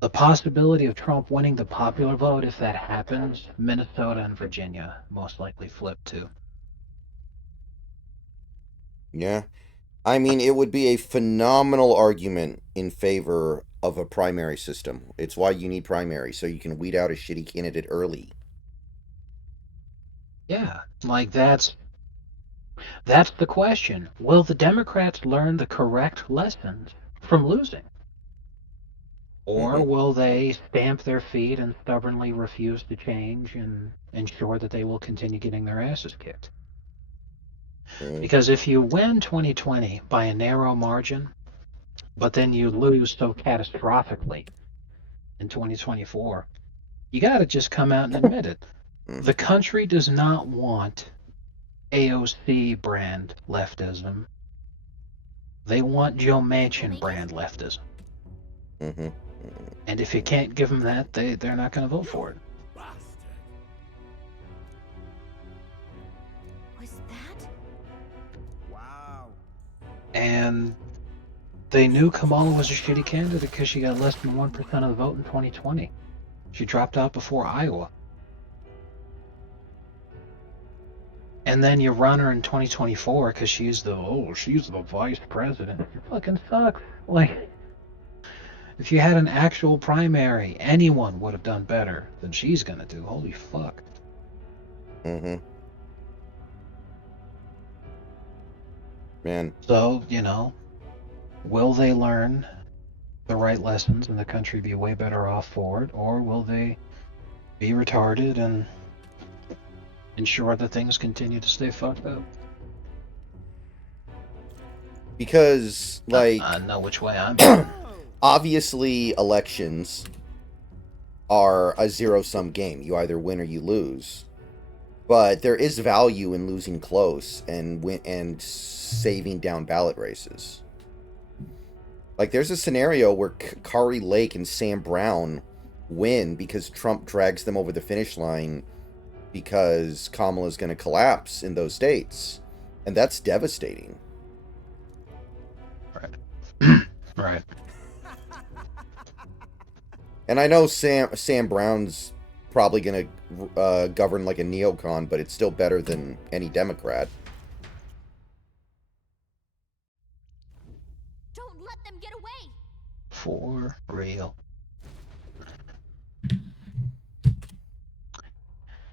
the possibility of Trump winning the popular vote, if that happens, Minnesota and Virginia most likely flip too. Yeah. I mean, it would be a phenomenal argument in favor of a primary system. It's why you need primary, so you can weed out a shitty candidate early. Yeah, like that's the question. Will the Democrats learn the correct lessons from losing? Or Mhm. will they stamp their feet and stubbornly refuse to change and ensure that they will continue getting their asses kicked? Because if you win 2020 by a narrow margin, but then you lose so catastrophically in 2024, you got to just come out and admit it. The country does not want AOC brand leftism. They want Joe Manchin brand leftism. Mhm. And if you can't give them that, they're not going to vote for it. Was that? Wow. And they knew Kamala was a shitty candidate because she got less than 1% of the vote in 2020. She dropped out before Iowa. And then you run her in 2024 because she's the vice president. It fucking sucks. Like, if you had an actual primary, anyone would have done better than she's gonna do. Holy fuck. Mhm. Man. So, will they learn the right lessons and the country be way better off for it, or will they be retarded and ensure that things continue to stay fucked up? Because, like, I know which way I'm going. obviously elections are a zero-sum game. You either win or you lose. But there is value in losing close and saving down ballot races. Like, there's a scenario where Kari Lake and Sam Brown win because Trump drags them over the finish line because Kamala's going to collapse in those states. And that's devastating. Right. And I know Sam Brown's probably going to govern like a neocon, but it's still better than any Democrat. Don't let them get away! For real.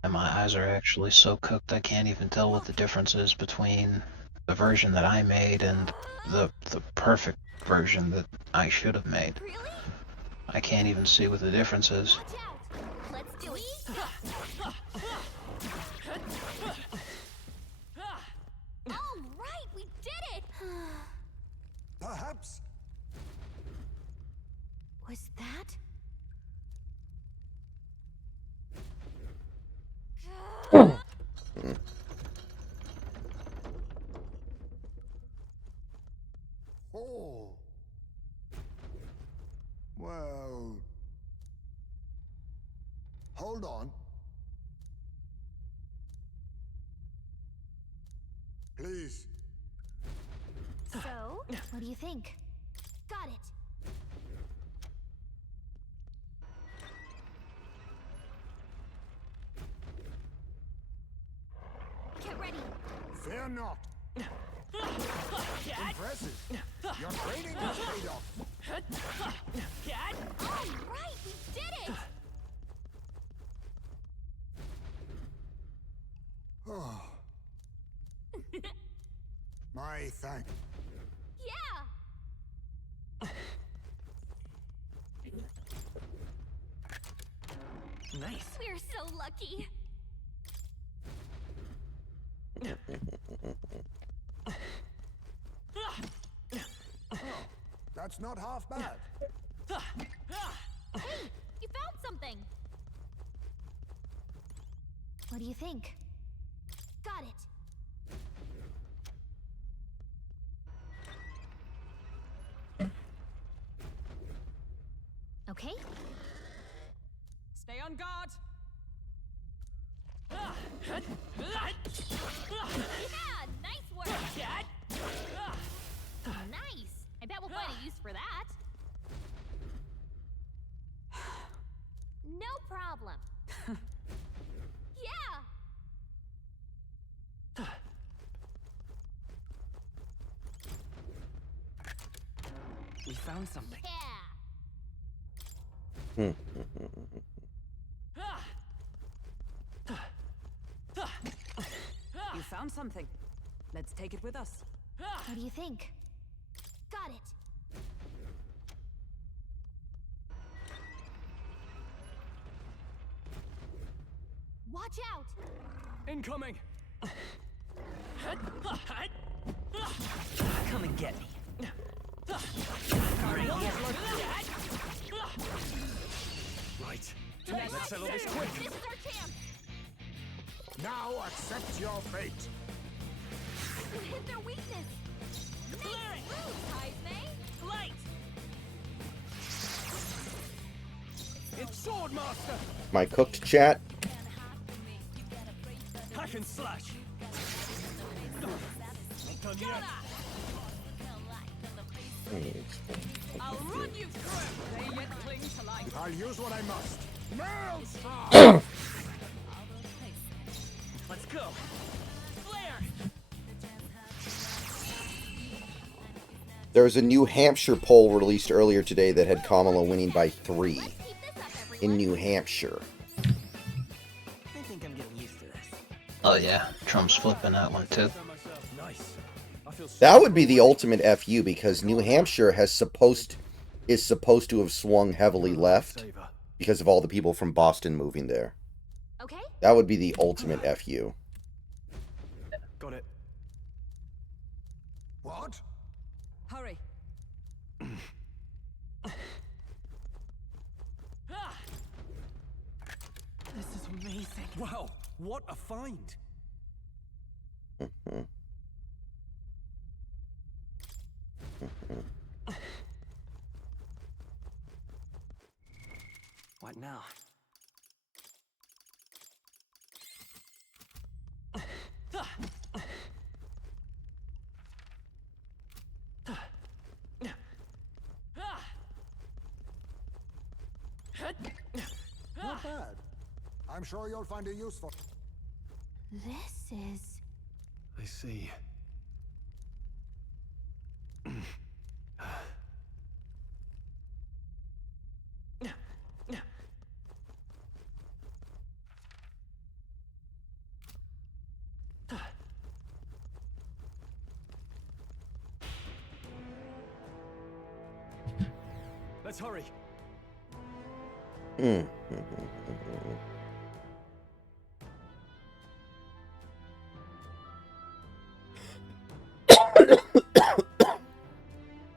And my eyes are actually so cooked I can't even tell what the difference is between the version that I made and the perfect version that I should have made. Really? I can't even see what the difference is. Watch out! Let's do it! All right, we did it! Perhaps. Was that? Oh. Well. Hold on. Please. So, what do you think? Got it! Get ready! Fear not. Impressive. Your training has paid off. All right, we did it! Oh. My thanks. Yeah! Nice. We're so lucky! That's not half bad. Hey, you found something! What do you think? Got it! Okay? Stay on guard. Yeah, nice work! Nice! I bet we'll find a use for that. No problem. Yeah! We found something. Yeah! Hmm. You found something. Let's take it with us. What do you think? Got it. Watch out! Incoming! Come and get me. Right. Let's settle this quick. This is our chance! Now accept your fate. You hit their weakness! Nice move, Heisme! Light! It's Swordmaster! My cooked chat. Hack and slash! Not done yet. I'll run you through! They yet cling to life. I'll use what I must. Maelstrom! Let's go! Flare! There was a New Hampshire poll released earlier today that had Kamala winning by 3 Keep this up, everyone. in New Hampshire. I think I'm getting used to this. Oh yeah, Trump's flipping that one too. Nice. I feel That would be the ultimate FU because New Hampshire is supposed to have swung heavily left Saver. because of all the people from Boston moving there. Okay? That would be the ultimate FU. Got it. What? Hurry. This is amazing. Wow, what a find! What now? Not bad. I'm sure you'll find it useful. This is... I see. Let's hurry. Hmm.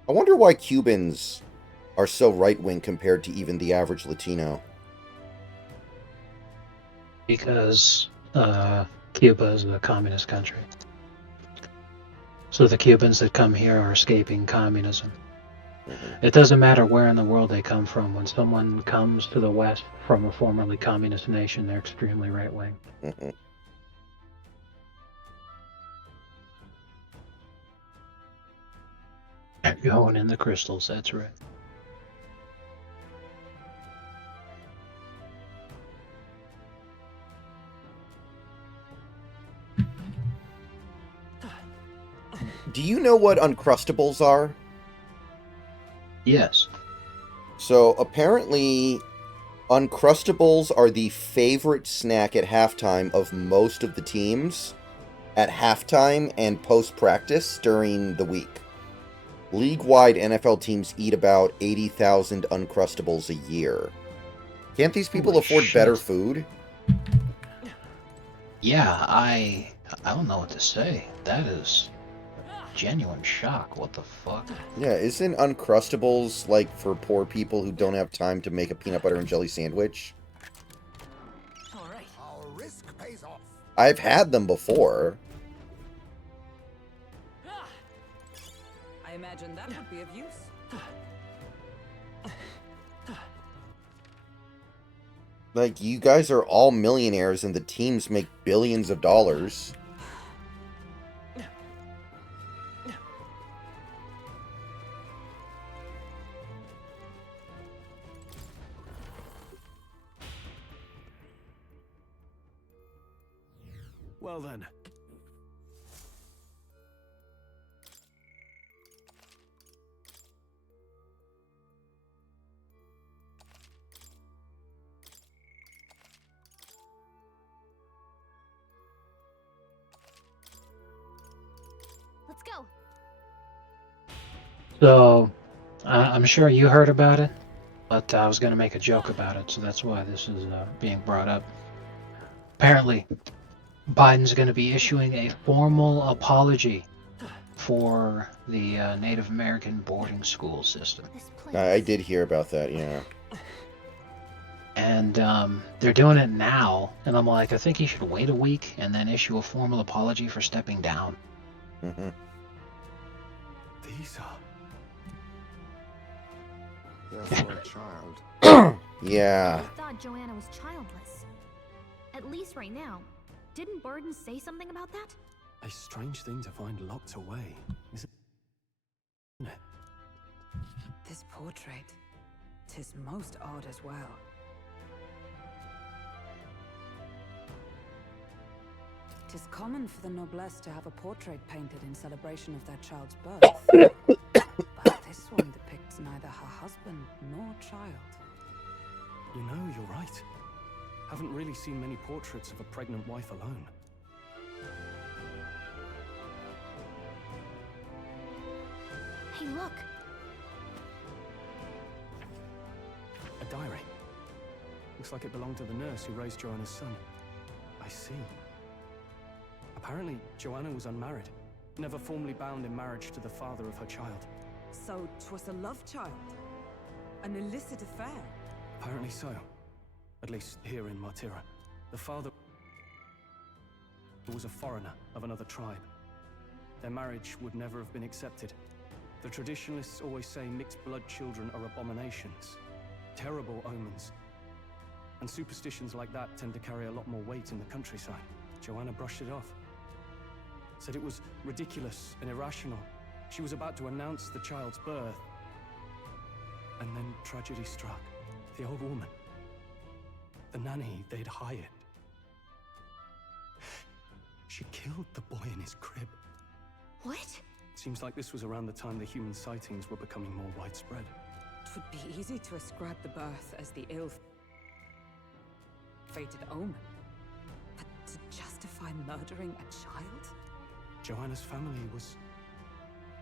I wonder why Cubans are so right-wing compared to even the average Latino. Because Cuba is a communist country. So the Cubans that come here are escaping communism. It doesn't matter where in the world they come from. When someone comes to the West from a formerly communist nation, they're extremely right-wing. Going in the crystals, that's right. Do you know what Uncrustables are? Yes. So apparently, Uncrustables are the favorite snack at halftime of most of the teams at halftime and post-practice during the week. League-wide NFL teams eat about 80,000 Uncrustables a year. Can't these people Holy afford shit. better food? Yeah, I don't know what to say. That is genuine shock. What the fuck? Yeah, isn't Uncrustables like for poor people who don't have time to make a peanut butter and jelly sandwich? All right. Our risk pays off. I've had them before. I imagine that would be of use. Like, you guys are all millionaires and the teams make billions of dollars. Well then. So, I'm sure you heard about it, but I was going to make a joke about it, so that's why this is being brought up. Apparently, Biden's going to be issuing a formal apology for the Native American boarding school system. This place. I did hear about that, yeah. And they're doing it now, and I'm like, I think he should wait a week and then issue a formal apology for stepping down. Hmm. These are... They're for a child. Yeah. I thought Joanna was childless. At least right now. Didn't Burden say something about that? A strange thing to find locked away, isn't it? This portrait, 'tis most odd as well. Tis common for the noblesse to have a portrait painted in celebration of their child's birth. But this one depicts neither her husband nor child. You know, you're right. Haven't really seen many portraits of a pregnant wife alone. Hey, look. A diary. Looks like it belonged to the nurse who raised Joanna's son. I see. Apparently, Joanna was unmarried, never formally bound in marriage to the father of her child. So 'twas a love child? An illicit affair? Apparently so. At least here in Martira. The father was a foreigner of another tribe. Their marriage would never have been accepted. The traditionalists always say mixed blood children are abominations, terrible omens. And superstitions like that tend to carry a lot more weight in the countryside. Joanna brushed it off. Said it was ridiculous and irrational. She was about to announce the child's birth. And then tragedy struck. The old woman. The nanny they'd hired. She killed the boy in his crib. What? Seems like this was around the time the human sightings were becoming more widespread. It would be easy to ascribe the birth as the ill-fated omen. But to justify murdering a child? Joanna's family was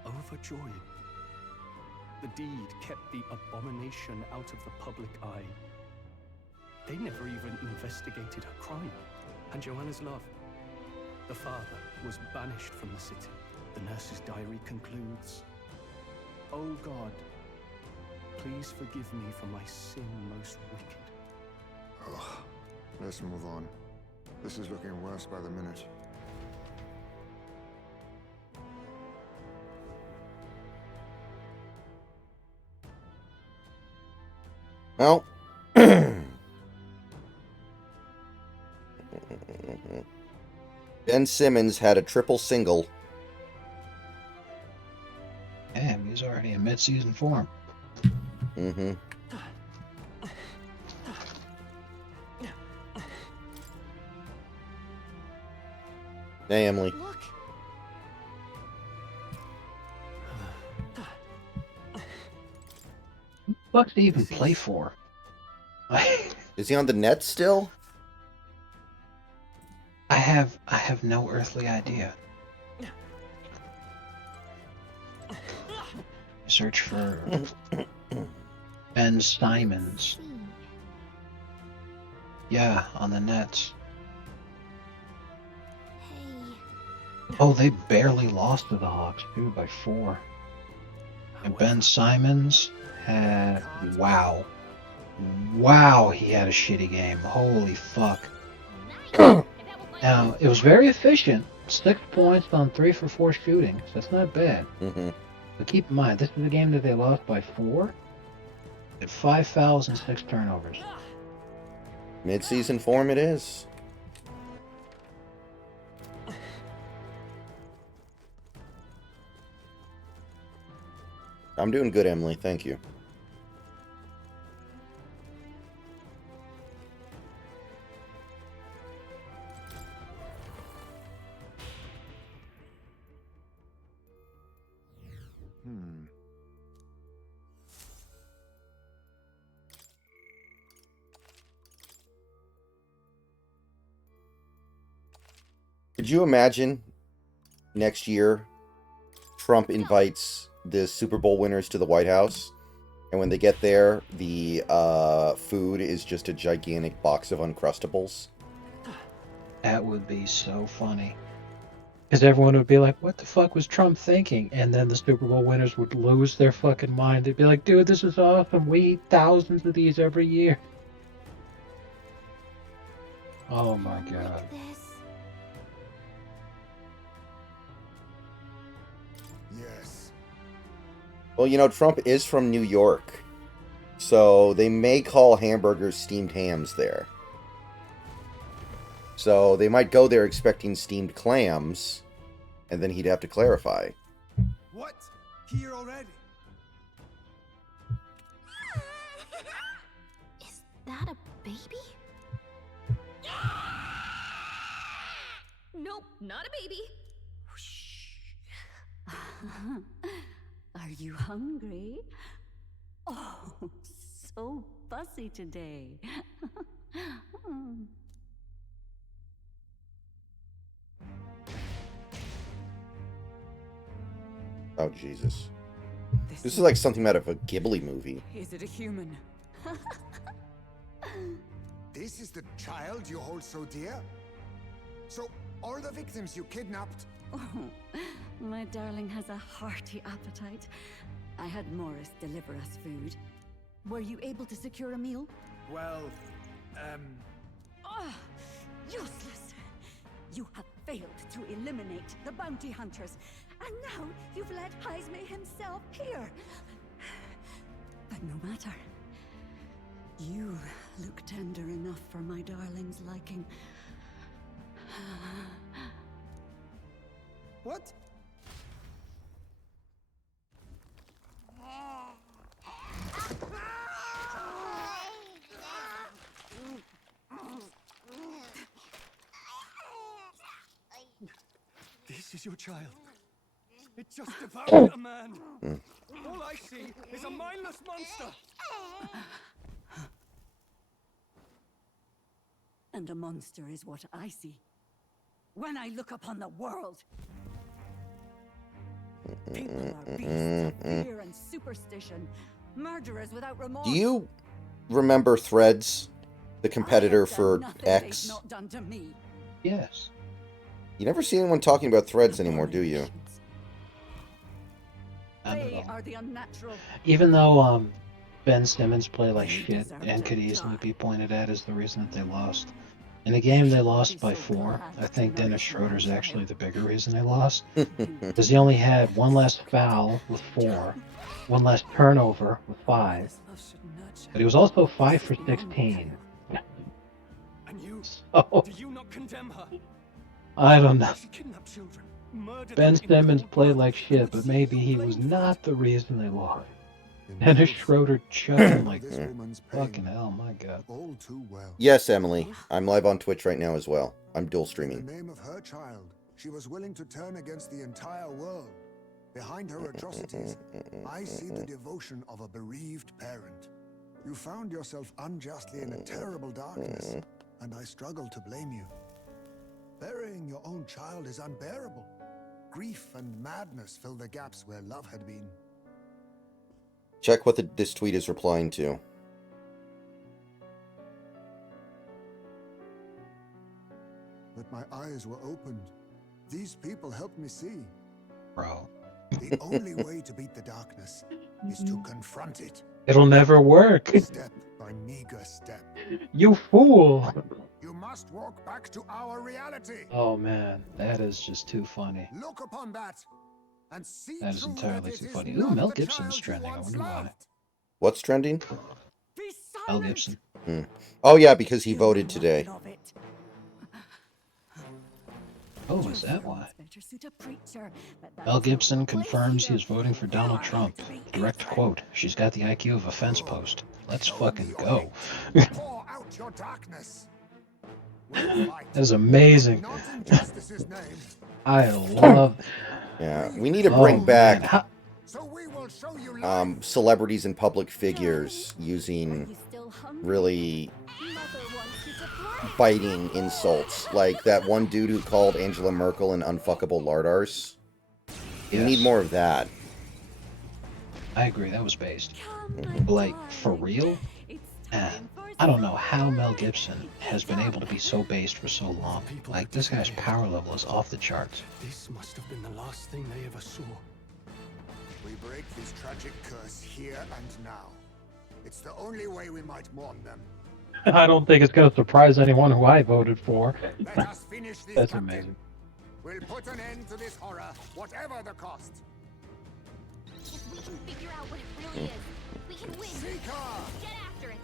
overjoyed. The deed kept the abomination out of the public eye. They never even investigated her crime. And Joanna's love. The father was banished from the city. The nurse's diary concludes, "Oh God, please forgive me for my sin most wicked." Ugh. Let's move on. This is looking worse by the minute. Well. Ben Simmons had a triple single. Damn, he's already in mid-season form. Mm-hmm. Hey, Emily. Look. What do you even play for? Is he on the net still? I have no earthly idea. Search for Ben Simons. See. Yeah, on the Nets. Hey. Oh, they barely lost to the Hawks, too, by 4. And Ben Simons had... Wow. Wow, he had a shitty game. Holy fuck. Nice. Now, it was very efficient. 6 points on 3 for 4 shootings. That's not bad. Mm-hmm. But keep in mind, this is a game that they lost by 4. Had 5 fouls and 6 turnovers. Mid-season form it is. I'm doing good, Emily. Thank you. Could you imagine next year Trump invites the Super Bowl winners to the White House, and when they get there, the food is just a gigantic box of Uncrustables. That would be so funny. Because everyone would be like, what the fuck was Trump thinking? And then the Super Bowl winners would lose their fucking mind. They'd be like, dude, this is awesome. We eat thousands of these every year. Oh my Look god. at this. Yes. Well, you know, Trump is from New York, so they may call hamburgers steamed hams there. So they might go there expecting steamed clams, and then he'd have to clarify. What? Here already? Is that a baby? Nope, not a baby. Are you hungry? Oh, so fussy today. Oh, Jesus. This is like something out of a Ghibli movie. Is it a human? This is the child you hold so dear? So, all the victims you kidnapped? Oh, my darling has a hearty appetite. I had Morris deliver us food. Were you able to secure a meal? Well, Oh, useless! You have failed to eliminate the bounty hunters, and now you've led Heisme himself here. But no matter. You look tender enough for my darling's liking. what? This is your child. It just devoured a man. All I see is a mindless monster. And a monster is what I see when I look upon the world. People are beasts of fear and superstition, murderers without remorse. Do you remember Threads, the competitor I have done for nothing X? they've not done to me. Yes. You never see anyone talking about Threads anymore, do you? I don't They know. are the unnatural. Even though Ben Simmons played like They shit deserve and to could easily die. be pointed at as the reason that they lost. In the game, they lost by 4. I think Dennis Schroeder's actually the bigger reason they lost. Because he only had one less foul with 4, one less turnover with 5, This love should nurture. but he was also 5 for 16. And you, So, do you not condemn her? I don't know. She kidnapped children, murdered Ben them in Simmons cold played blood, like and shit, would but see maybe you he blame was them. not the reason they lost. In Dennis truth, Schroeder chucking like, this woman's pain fucking hell, my god. all too well. Yes, Emily. I'm live on Twitch right now as well. I'm dual In streaming. the name of her child, she was willing to turn against the entire world. Behind her atrocities, I see the devotion of a bereaved parent. You found yourself unjustly in a terrible darkness, and I struggle to blame you. Burying your own child is unbearable. Grief and madness fill the gaps where love had been. Check what this tweet is replying to. But my eyes were opened. These people helped me see. Bro. The only way to beat the darkness is to confront it, It'll never work. step by meager step. You fool. You must walk back to our reality. Oh man, that is just too funny. Look upon that and see That is through entirely that it too is funny. not Ooh, Mel the Gibson's child you trending. I once wonder why. loved. What's trending? Be Mel silent! Gibson. Oh yeah, because he You voted will today. love it. Oh, is that why? Better suit a preacher, but that Mel is not Gibson the place confirms here. he is voting for You Donald are Trump. to be Direct hatred. quote. She's got the IQ of a fence post. Let's Show fucking me go. your hate. Pour out your darkness. We'll fight. That is amazing. Not in justice's name. I love. Yeah, we need to Oh, bring man. back How- So we will show you life. celebrities and public figures Are using you still hungry? really Mother wants you to play. biting insults, like that one dude who called Angela Merkel an unfuckable lardars. We need Yes. more of that. I agree, that was based. Come, my But, like, for darling. real? It's Ah, time for I don't know how Mel supper. Gibson has been able to be so based for so long. People Like, have this guy's disappeared. power level is off the charts. This must have been the last thing they ever saw. We break this tragic curse here and now. It's the only way we might mourn them. I don't think it's gonna surprise anyone who I voted for. Let us finish this, That's Captain. amazing. We'll put an end to this horror, whatever the cost. If we can figure out what it really is, we can win. Seeker! Get after it.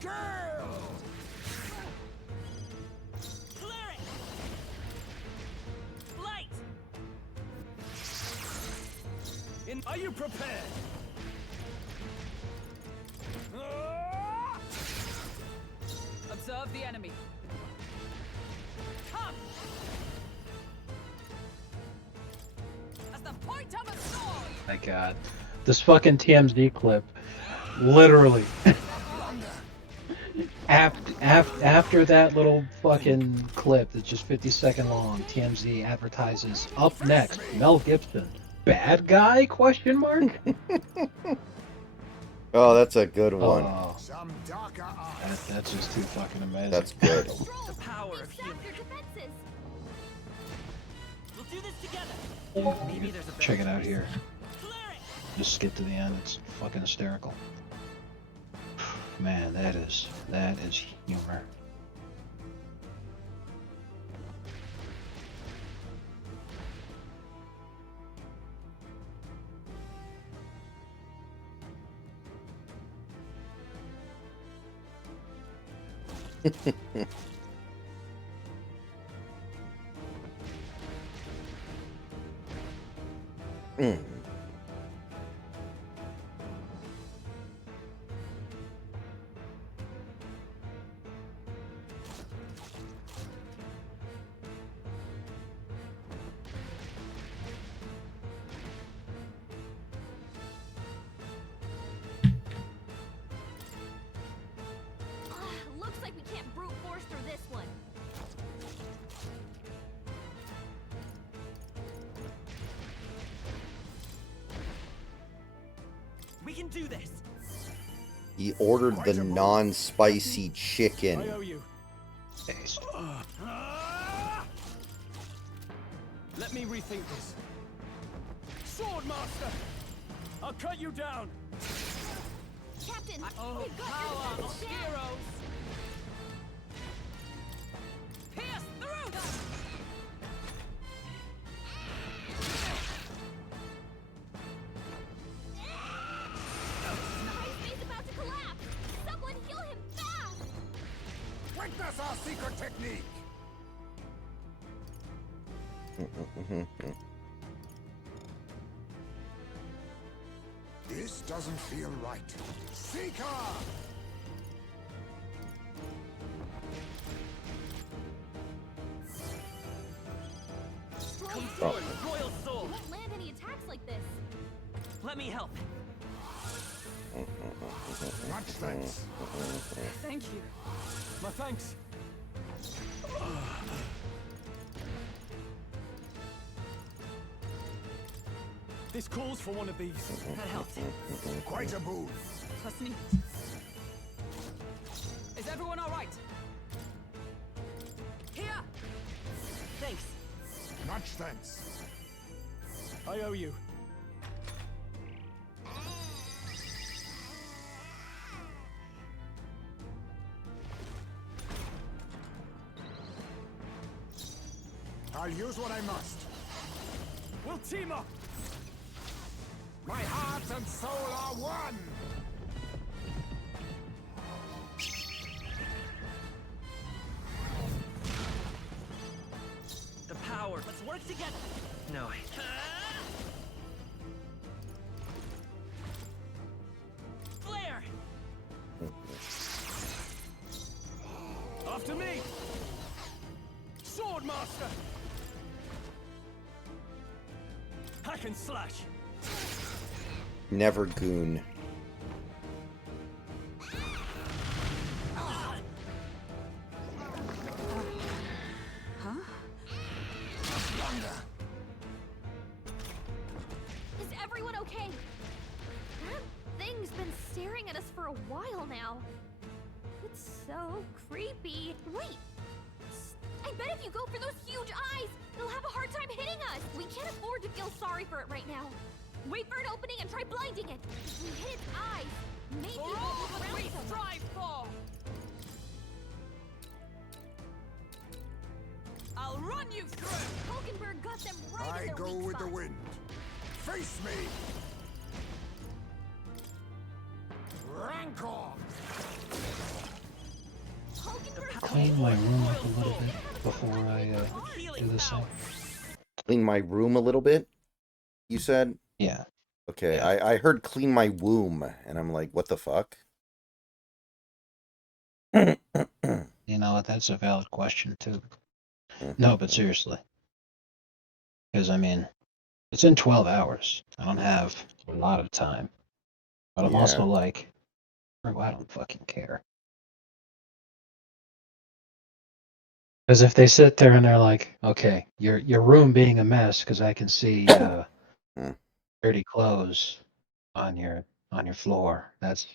Girl! Clear it! Light! Are you prepared? Observe the enemy. Come! As the point of a sword! My god. This fucking TMZ clip, literally. After that little fucking clip that's just 50-second long, TMZ advertises, up next, Mel Gibson. Bad guy? Question mark? Oh, that's a good one. Oh, Some darker eyes. that's just too fucking amazing. That's good. The power of Stop human. your defenses. We'll do this together. Maybe there's a better Check it out here. Clear it! Just skip to the end. It's fucking hysterical. Man, that is humor. Mm. Looks like we can't brute force through this one. We can do this. He ordered the non-spicy I chicken. owe you. Based. Let me rethink this. Swordmaster! I'll cut you down! Captain, Oh, we've got power your of defenses down. heroes! Pierce through them! He's about to collapse. Someone heal him fast. Witness our secret technique! This doesn't feel right. Seeker! Come Oh. forward, Royal You Sword! won't land any attacks like this. Let me help. Much thanks. Thank you. My thanks. This calls for one of these. That helped. Quite a boon. Plus neat. Is everyone alright? Here! Thanks. Much thanks. I owe you. I'll use what I must. We'll team up! My heart and soul are one! The power. Let's work together. No. Flare! After me! Swordmaster! Hack and slash! Never goon. for a while now. It's so creepy. Wait! I bet if you go for those huge eyes, it'll have a hard time hitting us. We can't afford to feel sorry for it right now. Wait for an opening and try blinding it. If we hit its eyes, maybe we'll move around so much. for! I'll run you through! Hulkenberg got them right I in their go weak with the spot. wind. Face me! Rancor! Hulkenberg's Clean my room up a little bit before I do this thing. Clean my room a little bit, you said? Yeah. Okay, Yeah. I heard clean my womb, and I'm like, what the fuck? You know what? That's a valid question, too. No, but seriously. Because, I mean, it's in 12 hours. I don't have a lot of time. But I'm Yeah. also like, bro, I don't fucking care. Because if they sit there and they're like, okay, your room being a mess because I can see dirty clothes on your floor, that's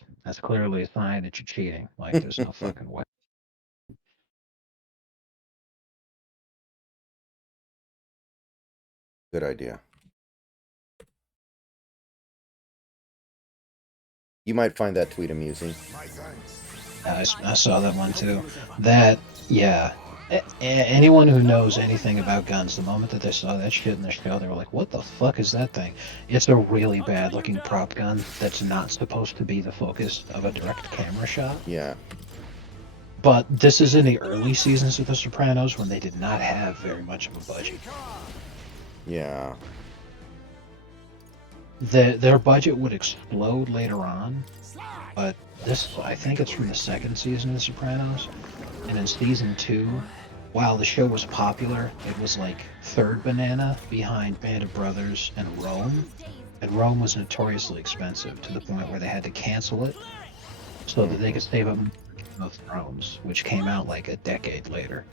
clearly a sign that you're cheating. Like, there's no fucking way. Good idea. You might find that tweet amusing. My thanks. I saw that one too. That, yeah. Anyone who knows anything about guns, the moment that they saw that shit in the show, they were like, what the fuck is that thing? It's a really bad looking prop gun that's not supposed to be the focus of a direct camera shot. Yeah. But this is in the early seasons of The Sopranos when they did not have very much of a budget. Yeah. Their budget would explode later on, but this, I think it's from the second season of The Sopranos, and in season 2, while the show was popular, it was like third banana behind Band of Brothers and Rome, and Rome was notoriously expensive to the point where they had to cancel it so that they could save up Game of Thrones, which came out like a decade later.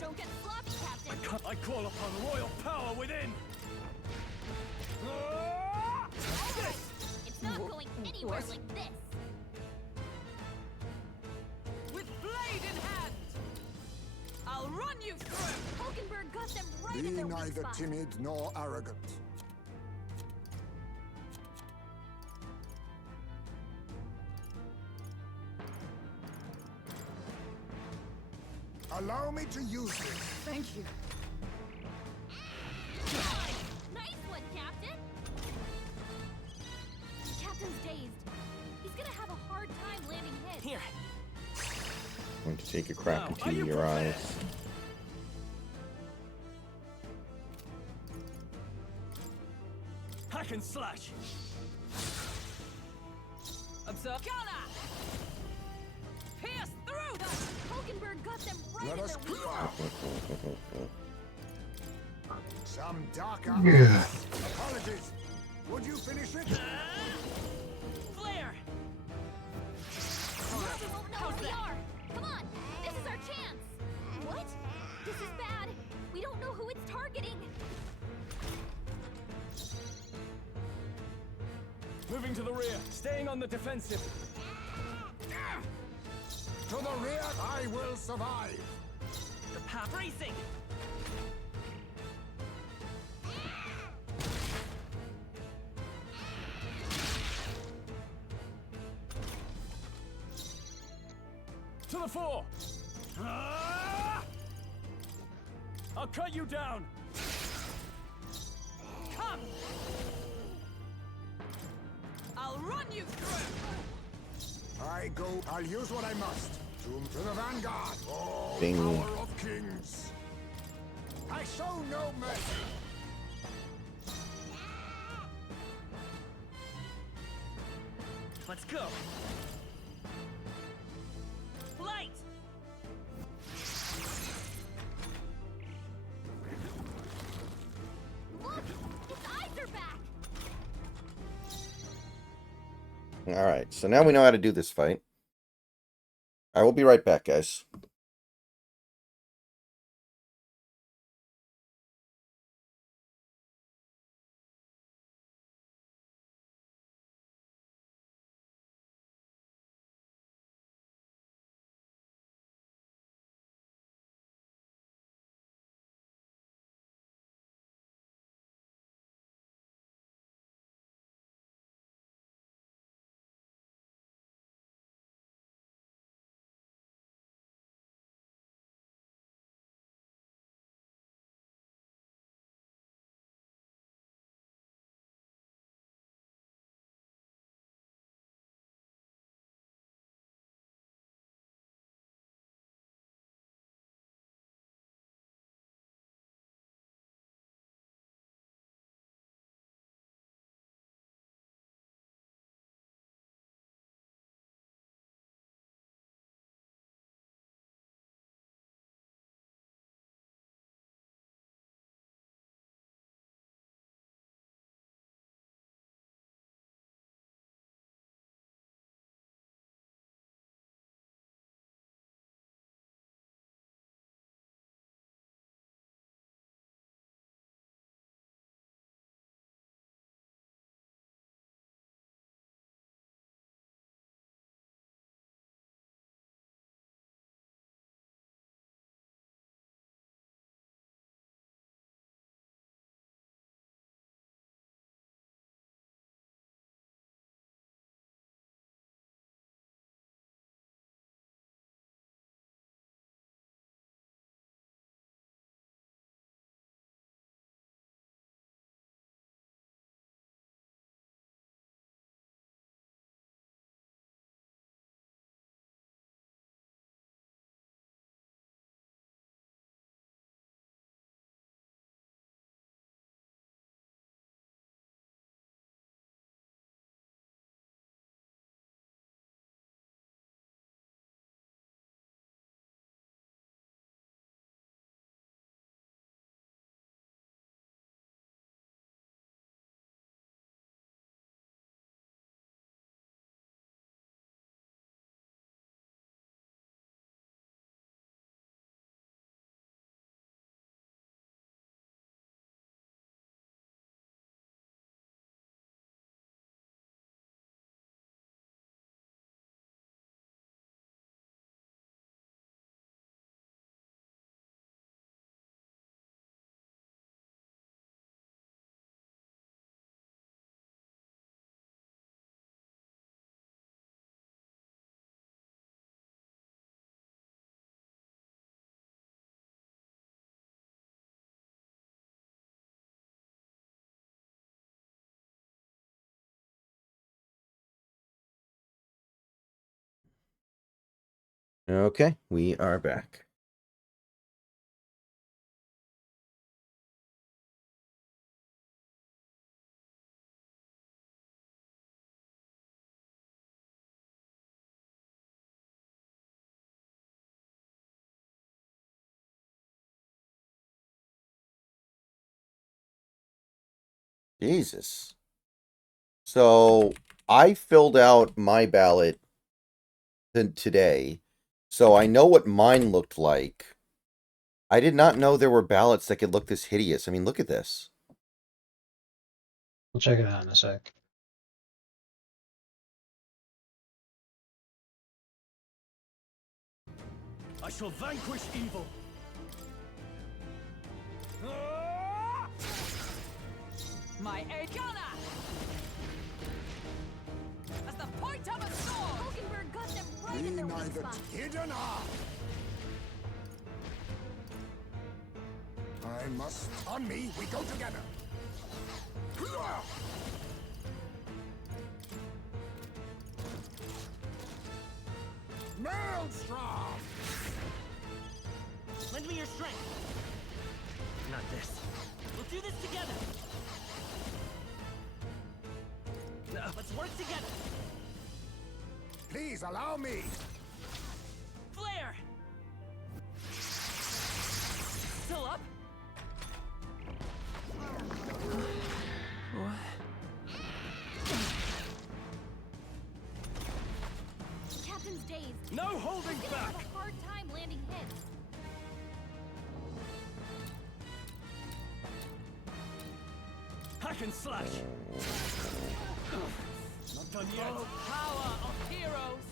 Don't get sloppy, Captain. I call upon royal power within! It's not going anywhere like this. With blade in hand! I'll run you through! Hulkenberg got them right Be in their weak neither spot. timid nor arrogant. Allow me to use this. Thank you. Nice one, Captain. Captain's dazed. He's gonna have a hard time landing hits. Here. Going to take a crap Now, are into you your prepared? eyes. Hack and slash! Observe. Gunner! Pierce through them! Hulkenberg got them right Let in us their weak clear. spot. Some darker Yeah. eyes. Apologies. Would you finish it? Flare! Now we won't know where we are. Come on, this is our chance. What? This is bad. We don't know who it's targeting. Moving to the rear, staying on the defensive. To the rear, I will survive. The path racing! To the fore! Ah! I'll cut you down! Come! I'll run you through! I go. I'll use what I must. To the vanguard. Oh, Bing. power of kings. I show no mercy. Let's go! Light! Look, its eyes are back. Alright, so now we know how to do this fight. I will be right back, guys. Okay, we are back. Jesus. So I filled out my ballot today, so I know what mine looked like. I did not know there were ballots that could look this hideous. I mean, look at this. We'll check it out in a sec. I shall vanquish evil. My aid gunner! As the point of a sword! Hulkenberg got them right Be in their weak neither spot. hidden are. I must. On me, we go together. Maelstrom! Lend me your strength. Not this. We'll do this together. Let's work together. Please allow me. Flare. Still up? Captain's dazed. No holding He's gonna back. have a hard time landing hits. Hack and slash. Not done yet. Oh, power of heroes!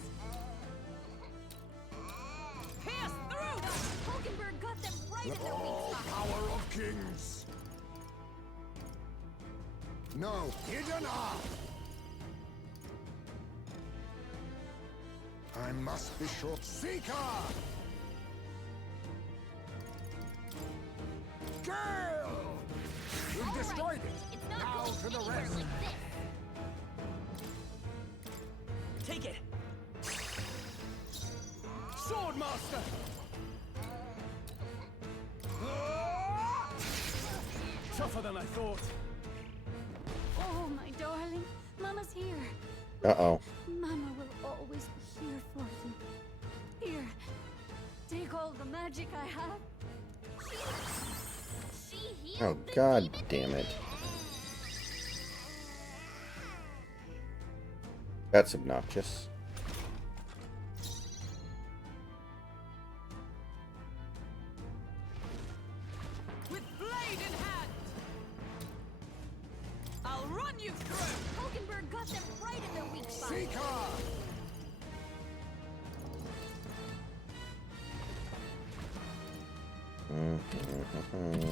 Pierce through them! Hulkenberg got them right in their weak Oh, spot. power of kings. No, hidden are. I must be sure. Seeker! Gale! We've All right, destroyed it. It's not Now going to the anywhere rest. like this. Take it. Swordmaster. Tougher than I thought. Oh, my darling. Mama's here. Uh-oh. Mama will always be here for you. Here, take all the magic I have. She healed Oh, the god demon damn it. baby. That's obnoxious. With blade in hand! I'll run you through! Hulkenberg got them right in their weak spot. Seeker!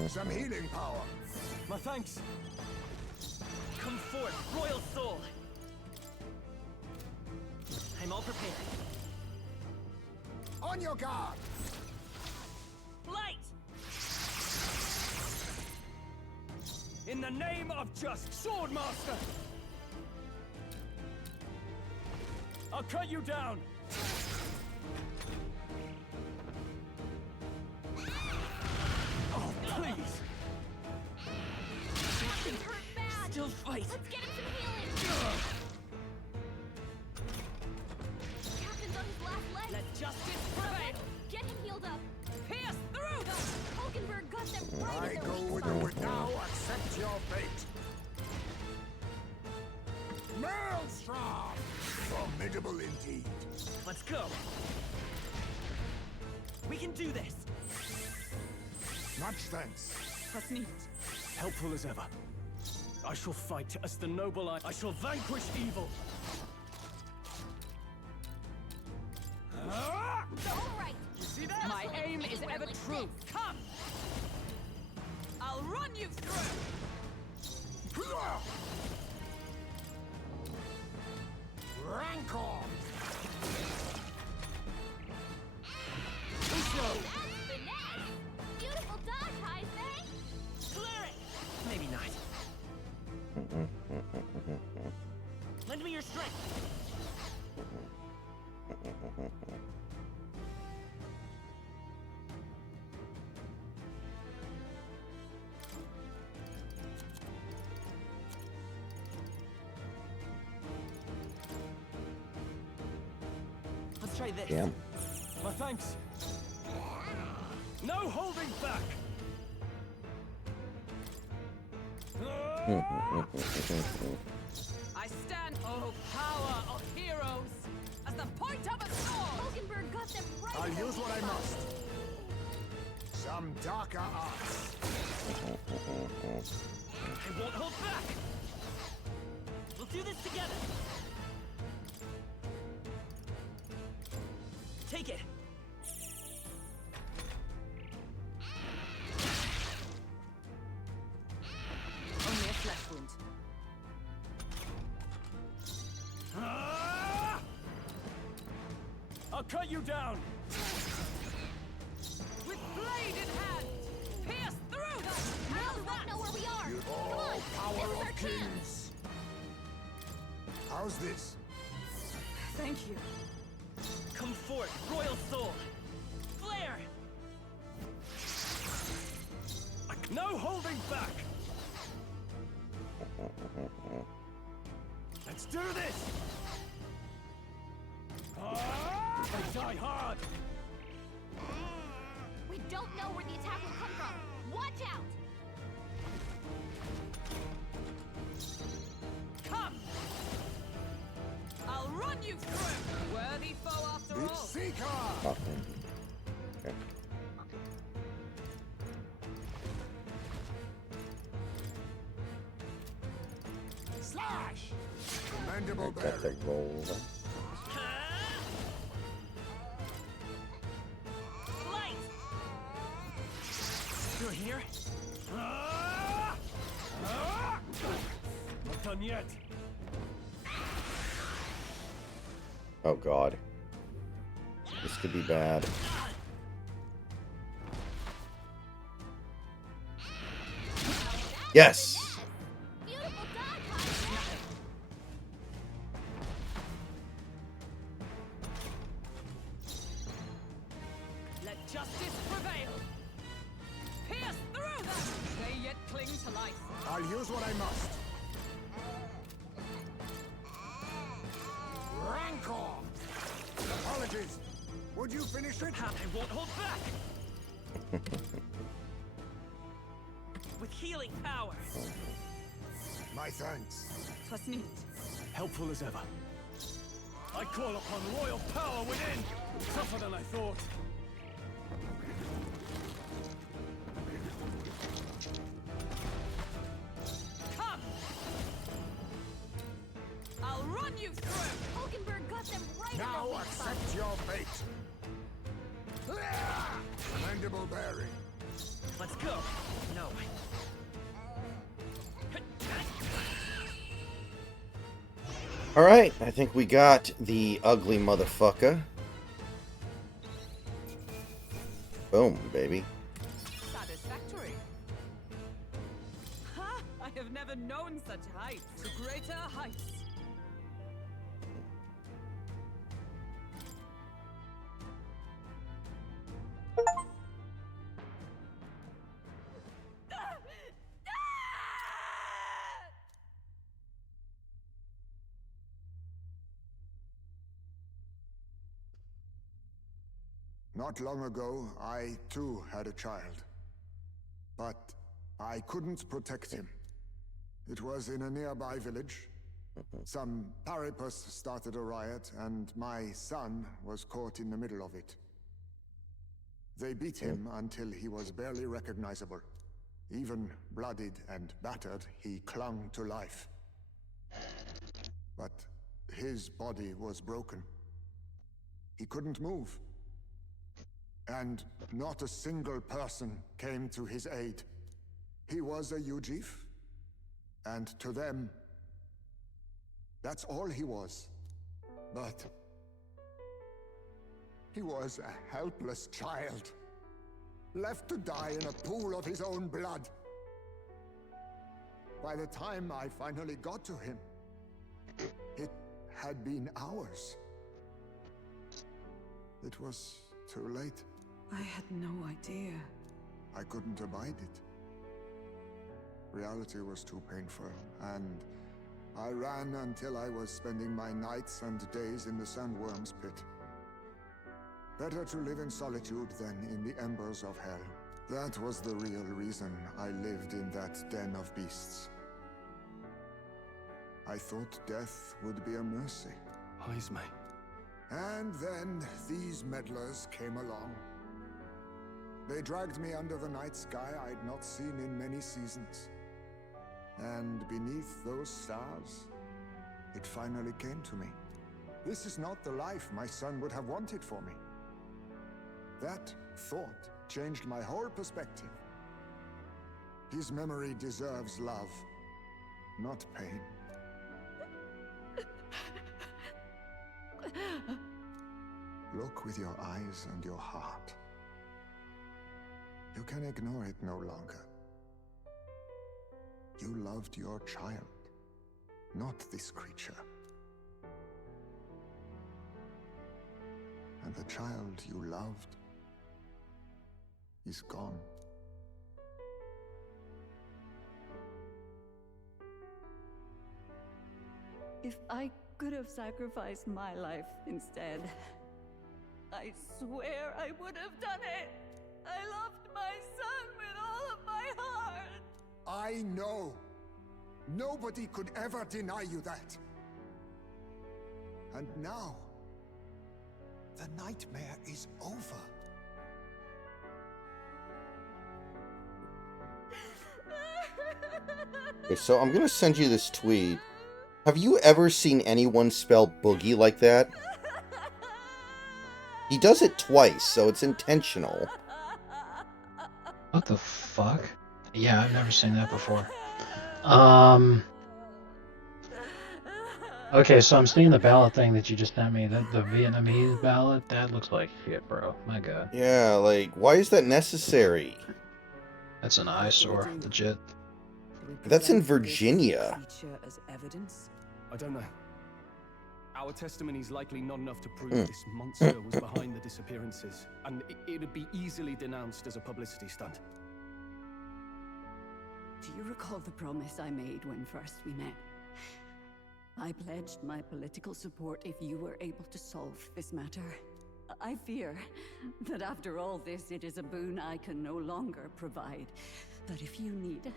Some healing power. My thanks. Come forth, royal soul. I'm all prepared. On your guard. Light! In the name of just Swordmaster. I'll cut you down. Oh, please. Captain's hurt bad. Still fight. Let's get him some healing. Captain's on his last leg. Let justice prevail! Get him healed up. Pierce through them! Hulkenberg got them right I in their go weak with spot. the wind. Now accept your fate. Maelstrom! Formidable indeed. Let's go. We can do this. Much thanks. Was nicht. Helpful as ever. I shall fight as the noble I shall vanquish evil. All right. You see that? My aim is ever like true. Come! I'll run you through! Rancor! That's finesse. Beautiful dodge, Heisman. Clear it! Maybe not. Lend me your strength. try this. Damn. My thanks. No holding back. I stand, oh power of heroes, as the point of a sword! Hulkenberg got them right. I'll where use we what I thought. must. Some darker arts. I won't hold back. We'll do this together. Take it. Only a flesh wound. Ah! I'll cut you down. With blade in hand, pierce through them! Now we won't know where we are. Come on, this Power is our of chance. kings. How's this? Thank you. Come forth, royal soul. Flare. No holding back. Let's do this. Ah! They die hard. We don't know where the attack will come from. Watch out. Come! I'll run you through! Worthy foe after The all! Seeker! Awesome. Okay. Slash! Commendable Got the bearing. roll. Light. You're here? Ah! Ah! Not done yet. Oh god. This could be bad. Yes! Beautiful dodge, Hulkenberg. Let justice prevail! Pierce through them! They yet cling to life. I'll use what I must. Rancor! Apologies. Would you finish it? I won't hold back. With healing power. My thanks. 'Twas neat. Helpful as ever. I call upon royal power within. Tougher than I thought. Come! I'll run you through! Hulkenberg got them right. in Now their weak spot. accept your fate. Commendable bearing. Let's go. No. Alright, I think we got the ugly motherfucker. Boom, baby. Satisfactory. Ha! I have never known such heights. To greater heights. Not long ago, I too had a child. But I couldn't protect him. It was in a nearby village. Some paripus started a riot, and my son was caught in the middle of it. They beat him until he was barely recognizable. Even bloodied and battered, he clung to life. But his body was broken. He couldn't move. And not a single person came to his aid. He was a Ujif, and to them, that's all he was. But he was a helpless child, left to die in a pool of his own blood. By the time I finally got to him, it had been hours. It was too late. I had no idea. I couldn't abide it. Reality was too painful, and I ran until I was spending my nights and days in the sandworm's pit. Better to live in solitude than in the embers of hell. That was the real reason I lived in that den of beasts. I thought death would be a mercy. Heisme. And then these meddlers came along. They dragged me under the night sky I'd not seen in many seasons. And beneath those stars, it finally came to me. This is not the life my son would have wanted for me. That thought changed my whole perspective. His memory deserves love, not pain. Look with your eyes and your heart. You can ignore it no longer. You loved your child, not this creature. And the child you loved is gone. If I could have sacrificed my life instead, I swear I would have done it. I loved my son with all of my heart. I know. Nobody could ever deny you that. And now, the nightmare is over. Okay, so I'm gonna send you this tweet. Have you ever seen anyone spell boogie like that? He does it twice, so it's intentional. What the fuck? Yeah, I've never seen that before. Okay, so I'm seeing the ballot thing that you just sent me. The Vietnamese ballot, that looks like shit, bro. My god. Yeah, like, why is that necessary? That's an eyesore, legit. That's in Virginia. As evidence? I don't know. Our testimony's likely not enough to prove this monster was behind the disappearances, and it'd be easily denounced as a publicity stunt. Do you recall the promise I made when first we met? I pledged my political support if you were able to solve this matter. I fear that after all this, it is a boon I can no longer provide. But if you need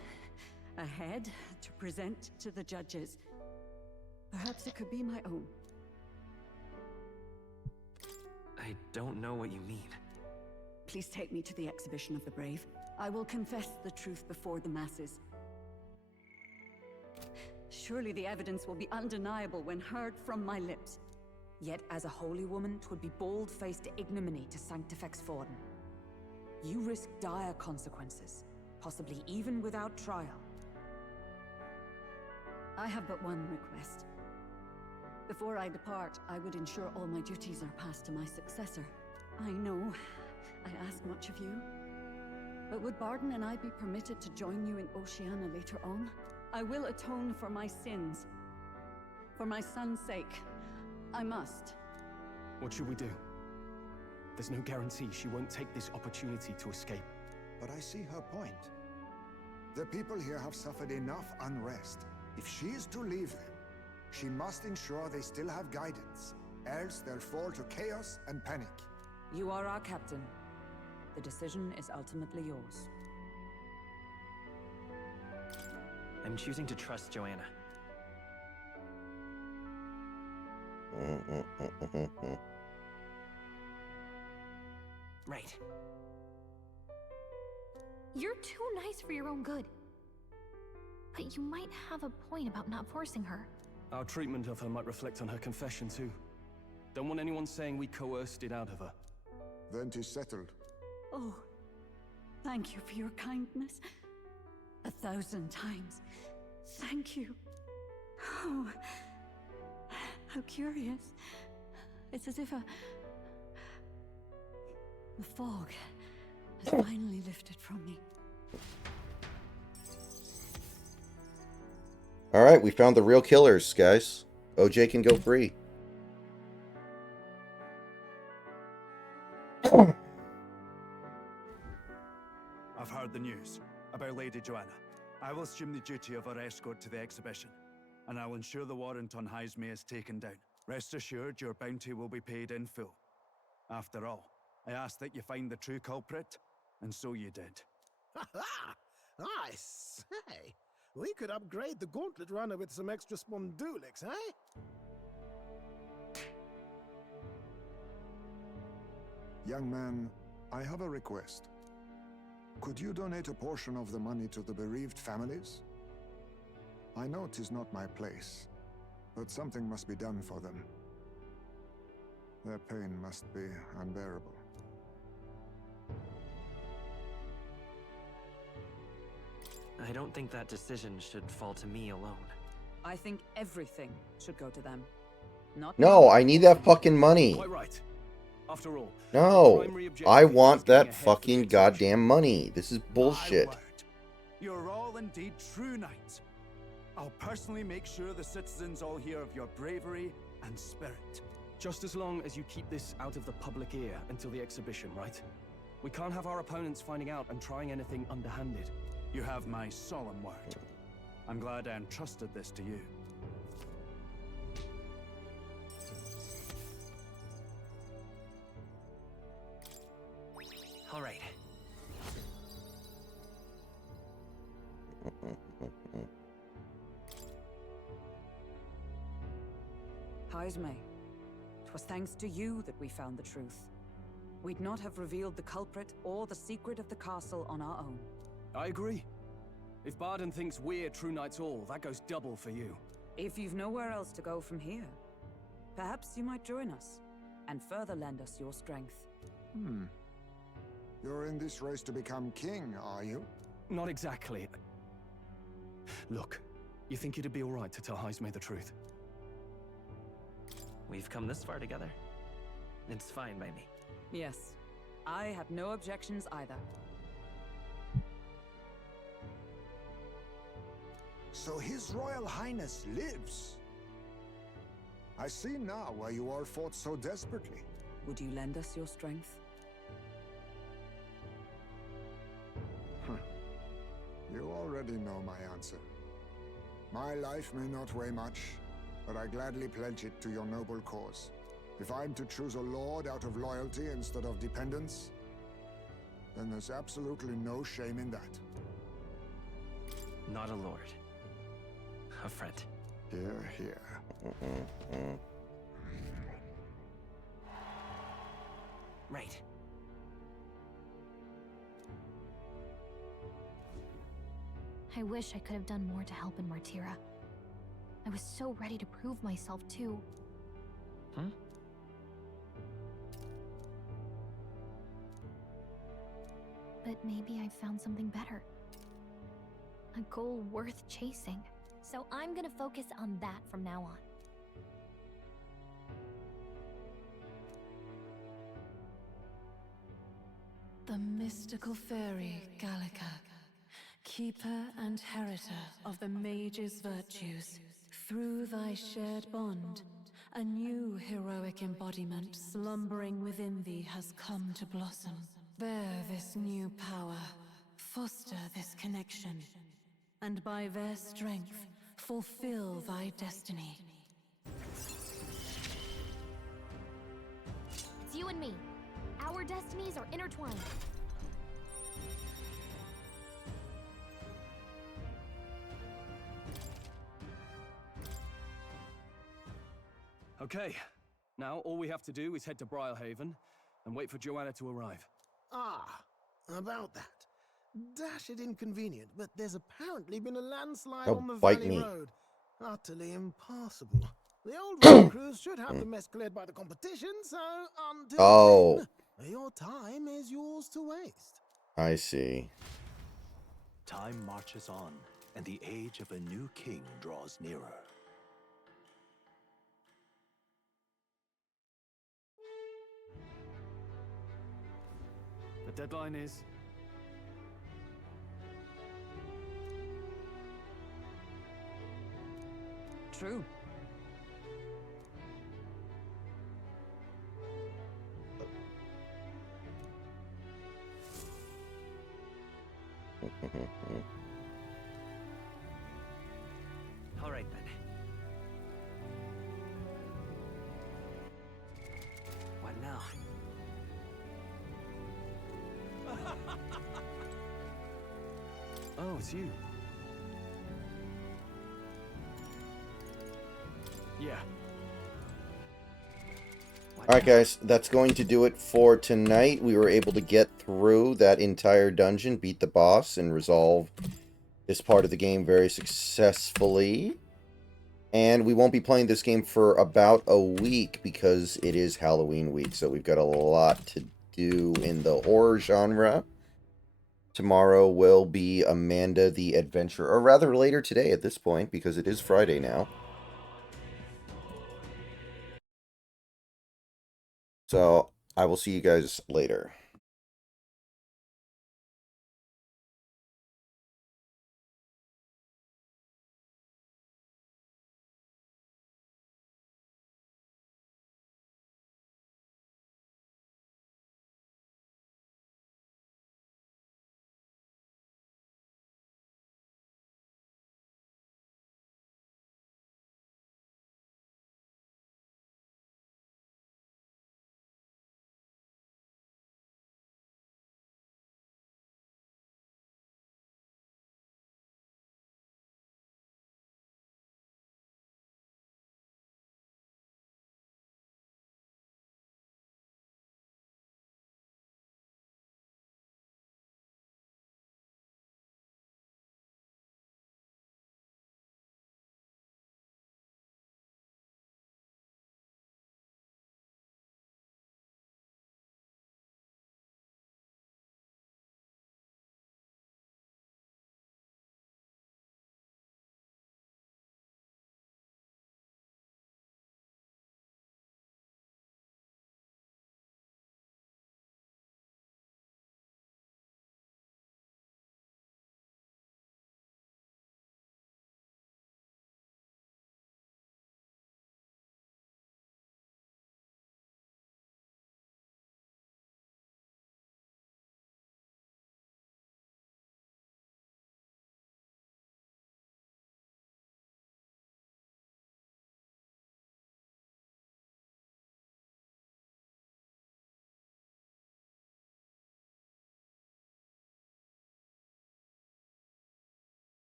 a head to present to the judges, perhaps it could be my own. I don't know what you mean. Please take me to the exhibition of the brave. I will confess the truth before the masses. Surely the evidence will be undeniable when heard from my lips. Yet as a holy woman, 'twould be bold-faced ignominy to sanctifex Forden. You risk dire consequences, possibly even without trial. I have but one request. Before I depart, I would ensure all my duties are passed to my successor. I know I ask much of you, but would Barden and I be permitted to join you in Oceania later on? I will atone for my sins. For my son's sake, I must. What should we do? There's no guarantee she won't take this opportunity to escape. But I see her point. The people here have suffered enough unrest. If she is to leave them, she must ensure they still have guidance, else they'll fall to chaos and panic. You are our captain. The decision is ultimately yours. I'm choosing to trust Joanna. Right. You're too nice for your own good. But you might have a point about not forcing her. Our treatment of her might reflect on her confession too. Don't want anyone saying we coerced it out of her. Then 'tis settled. Oh, thank you for your kindness. 1,000 times. Thank you. Oh, how curious. It's as if the fog has finally lifted from me. Alright, we found the real killers, guys. OJ can go free. I've heard the news about Lady Joanna. I will assume the duty of her escort to the exhibition, and I'll ensure the warrant on Heisme is taken down. Rest assured your bounty will be paid in full. After all, I asked that you find the true culprit, and so you did. Ha ha! I say, we could upgrade the gauntlet runner with some extra spondulics, eh? Young man, I have a request. Could you donate a portion of the money to the bereaved families? I know 'tis not my place, but something must be done for them. Their pain must be unbearable. I don't think that decision should fall to me alone. I think everything should go to them. Not No, me. I need that fucking money. Quite right. After all, No, the primary objective I is want getting that ahead for the fucking exhibition. goddamn money. This is bullshit. My word. You're all indeed true knights. I'll personally make sure the citizens all hear of your bravery and spirit. Just as long as you keep this out of the public ear until the exhibition, right? We can't have our opponents finding out and trying anything underhanded. You have my solemn word. I'm glad I entrusted this to you. All right. Haisme, twas thanks to you that we found the truth. We'd not have revealed the culprit or the secret of the castle on our own. I agree. If Barden thinks we're true knights all, that goes double for you. If you've nowhere else to go from here, perhaps you might join us and further lend us your strength. You're in this race to become king, are you? Not exactly. Look, you think it'd be alright to tell Haisme the truth? We've come this far together. It's fine by me. Yes, I have no objections either. So His Royal Highness lives. I see now why you all fought so desperately. Would you lend us your strength? You already know my answer. My life may not weigh much, but I gladly pledge it to your noble cause. If I'm to choose a lord out of loyalty instead of dependence, then there's absolutely no shame in that. Not a lord. A friend. Hear, hear. Right. I wish I could have done more to help in Martira. I was so ready to prove myself, too. Huh? But maybe I found something better. A goal worth chasing. So I'm gonna focus on that from now on. The mystical fairy, Gallica, keeper and heritor of the mage's virtues. Through thy shared bond, a new heroic embodiment slumbering within thee has come to blossom. Bear this new power, foster this connection, and by their strength, fulfill thy destiny. It's you and me. Our destinies are intertwined. Okay, now all we have to do is head to Briarhaven and wait for Joanna to arrive. Ah, about that. Dashed inconvenient, but there's apparently been a landslide Oh, on the bite Valley me. Road. Utterly impossible. The old road crews should have the mess cleared by the competition, so until then, your time is yours to waste. I see. Time marches on, and the age of a new king draws nearer. The deadline is... True. All right then. What now? Oh, it's you. Yeah. Alright guys, that's going to do it for tonight. We were able to get through that entire dungeon, beat the boss, and resolve this part of the game very successfully. And we won't be playing this game for about a week because it is Halloween week, so we've got a lot to do in the horror genre. Tomorrow will be Amanda the Adventurer, or rather later today at this point, because it is Friday now. So, I will see you guys later.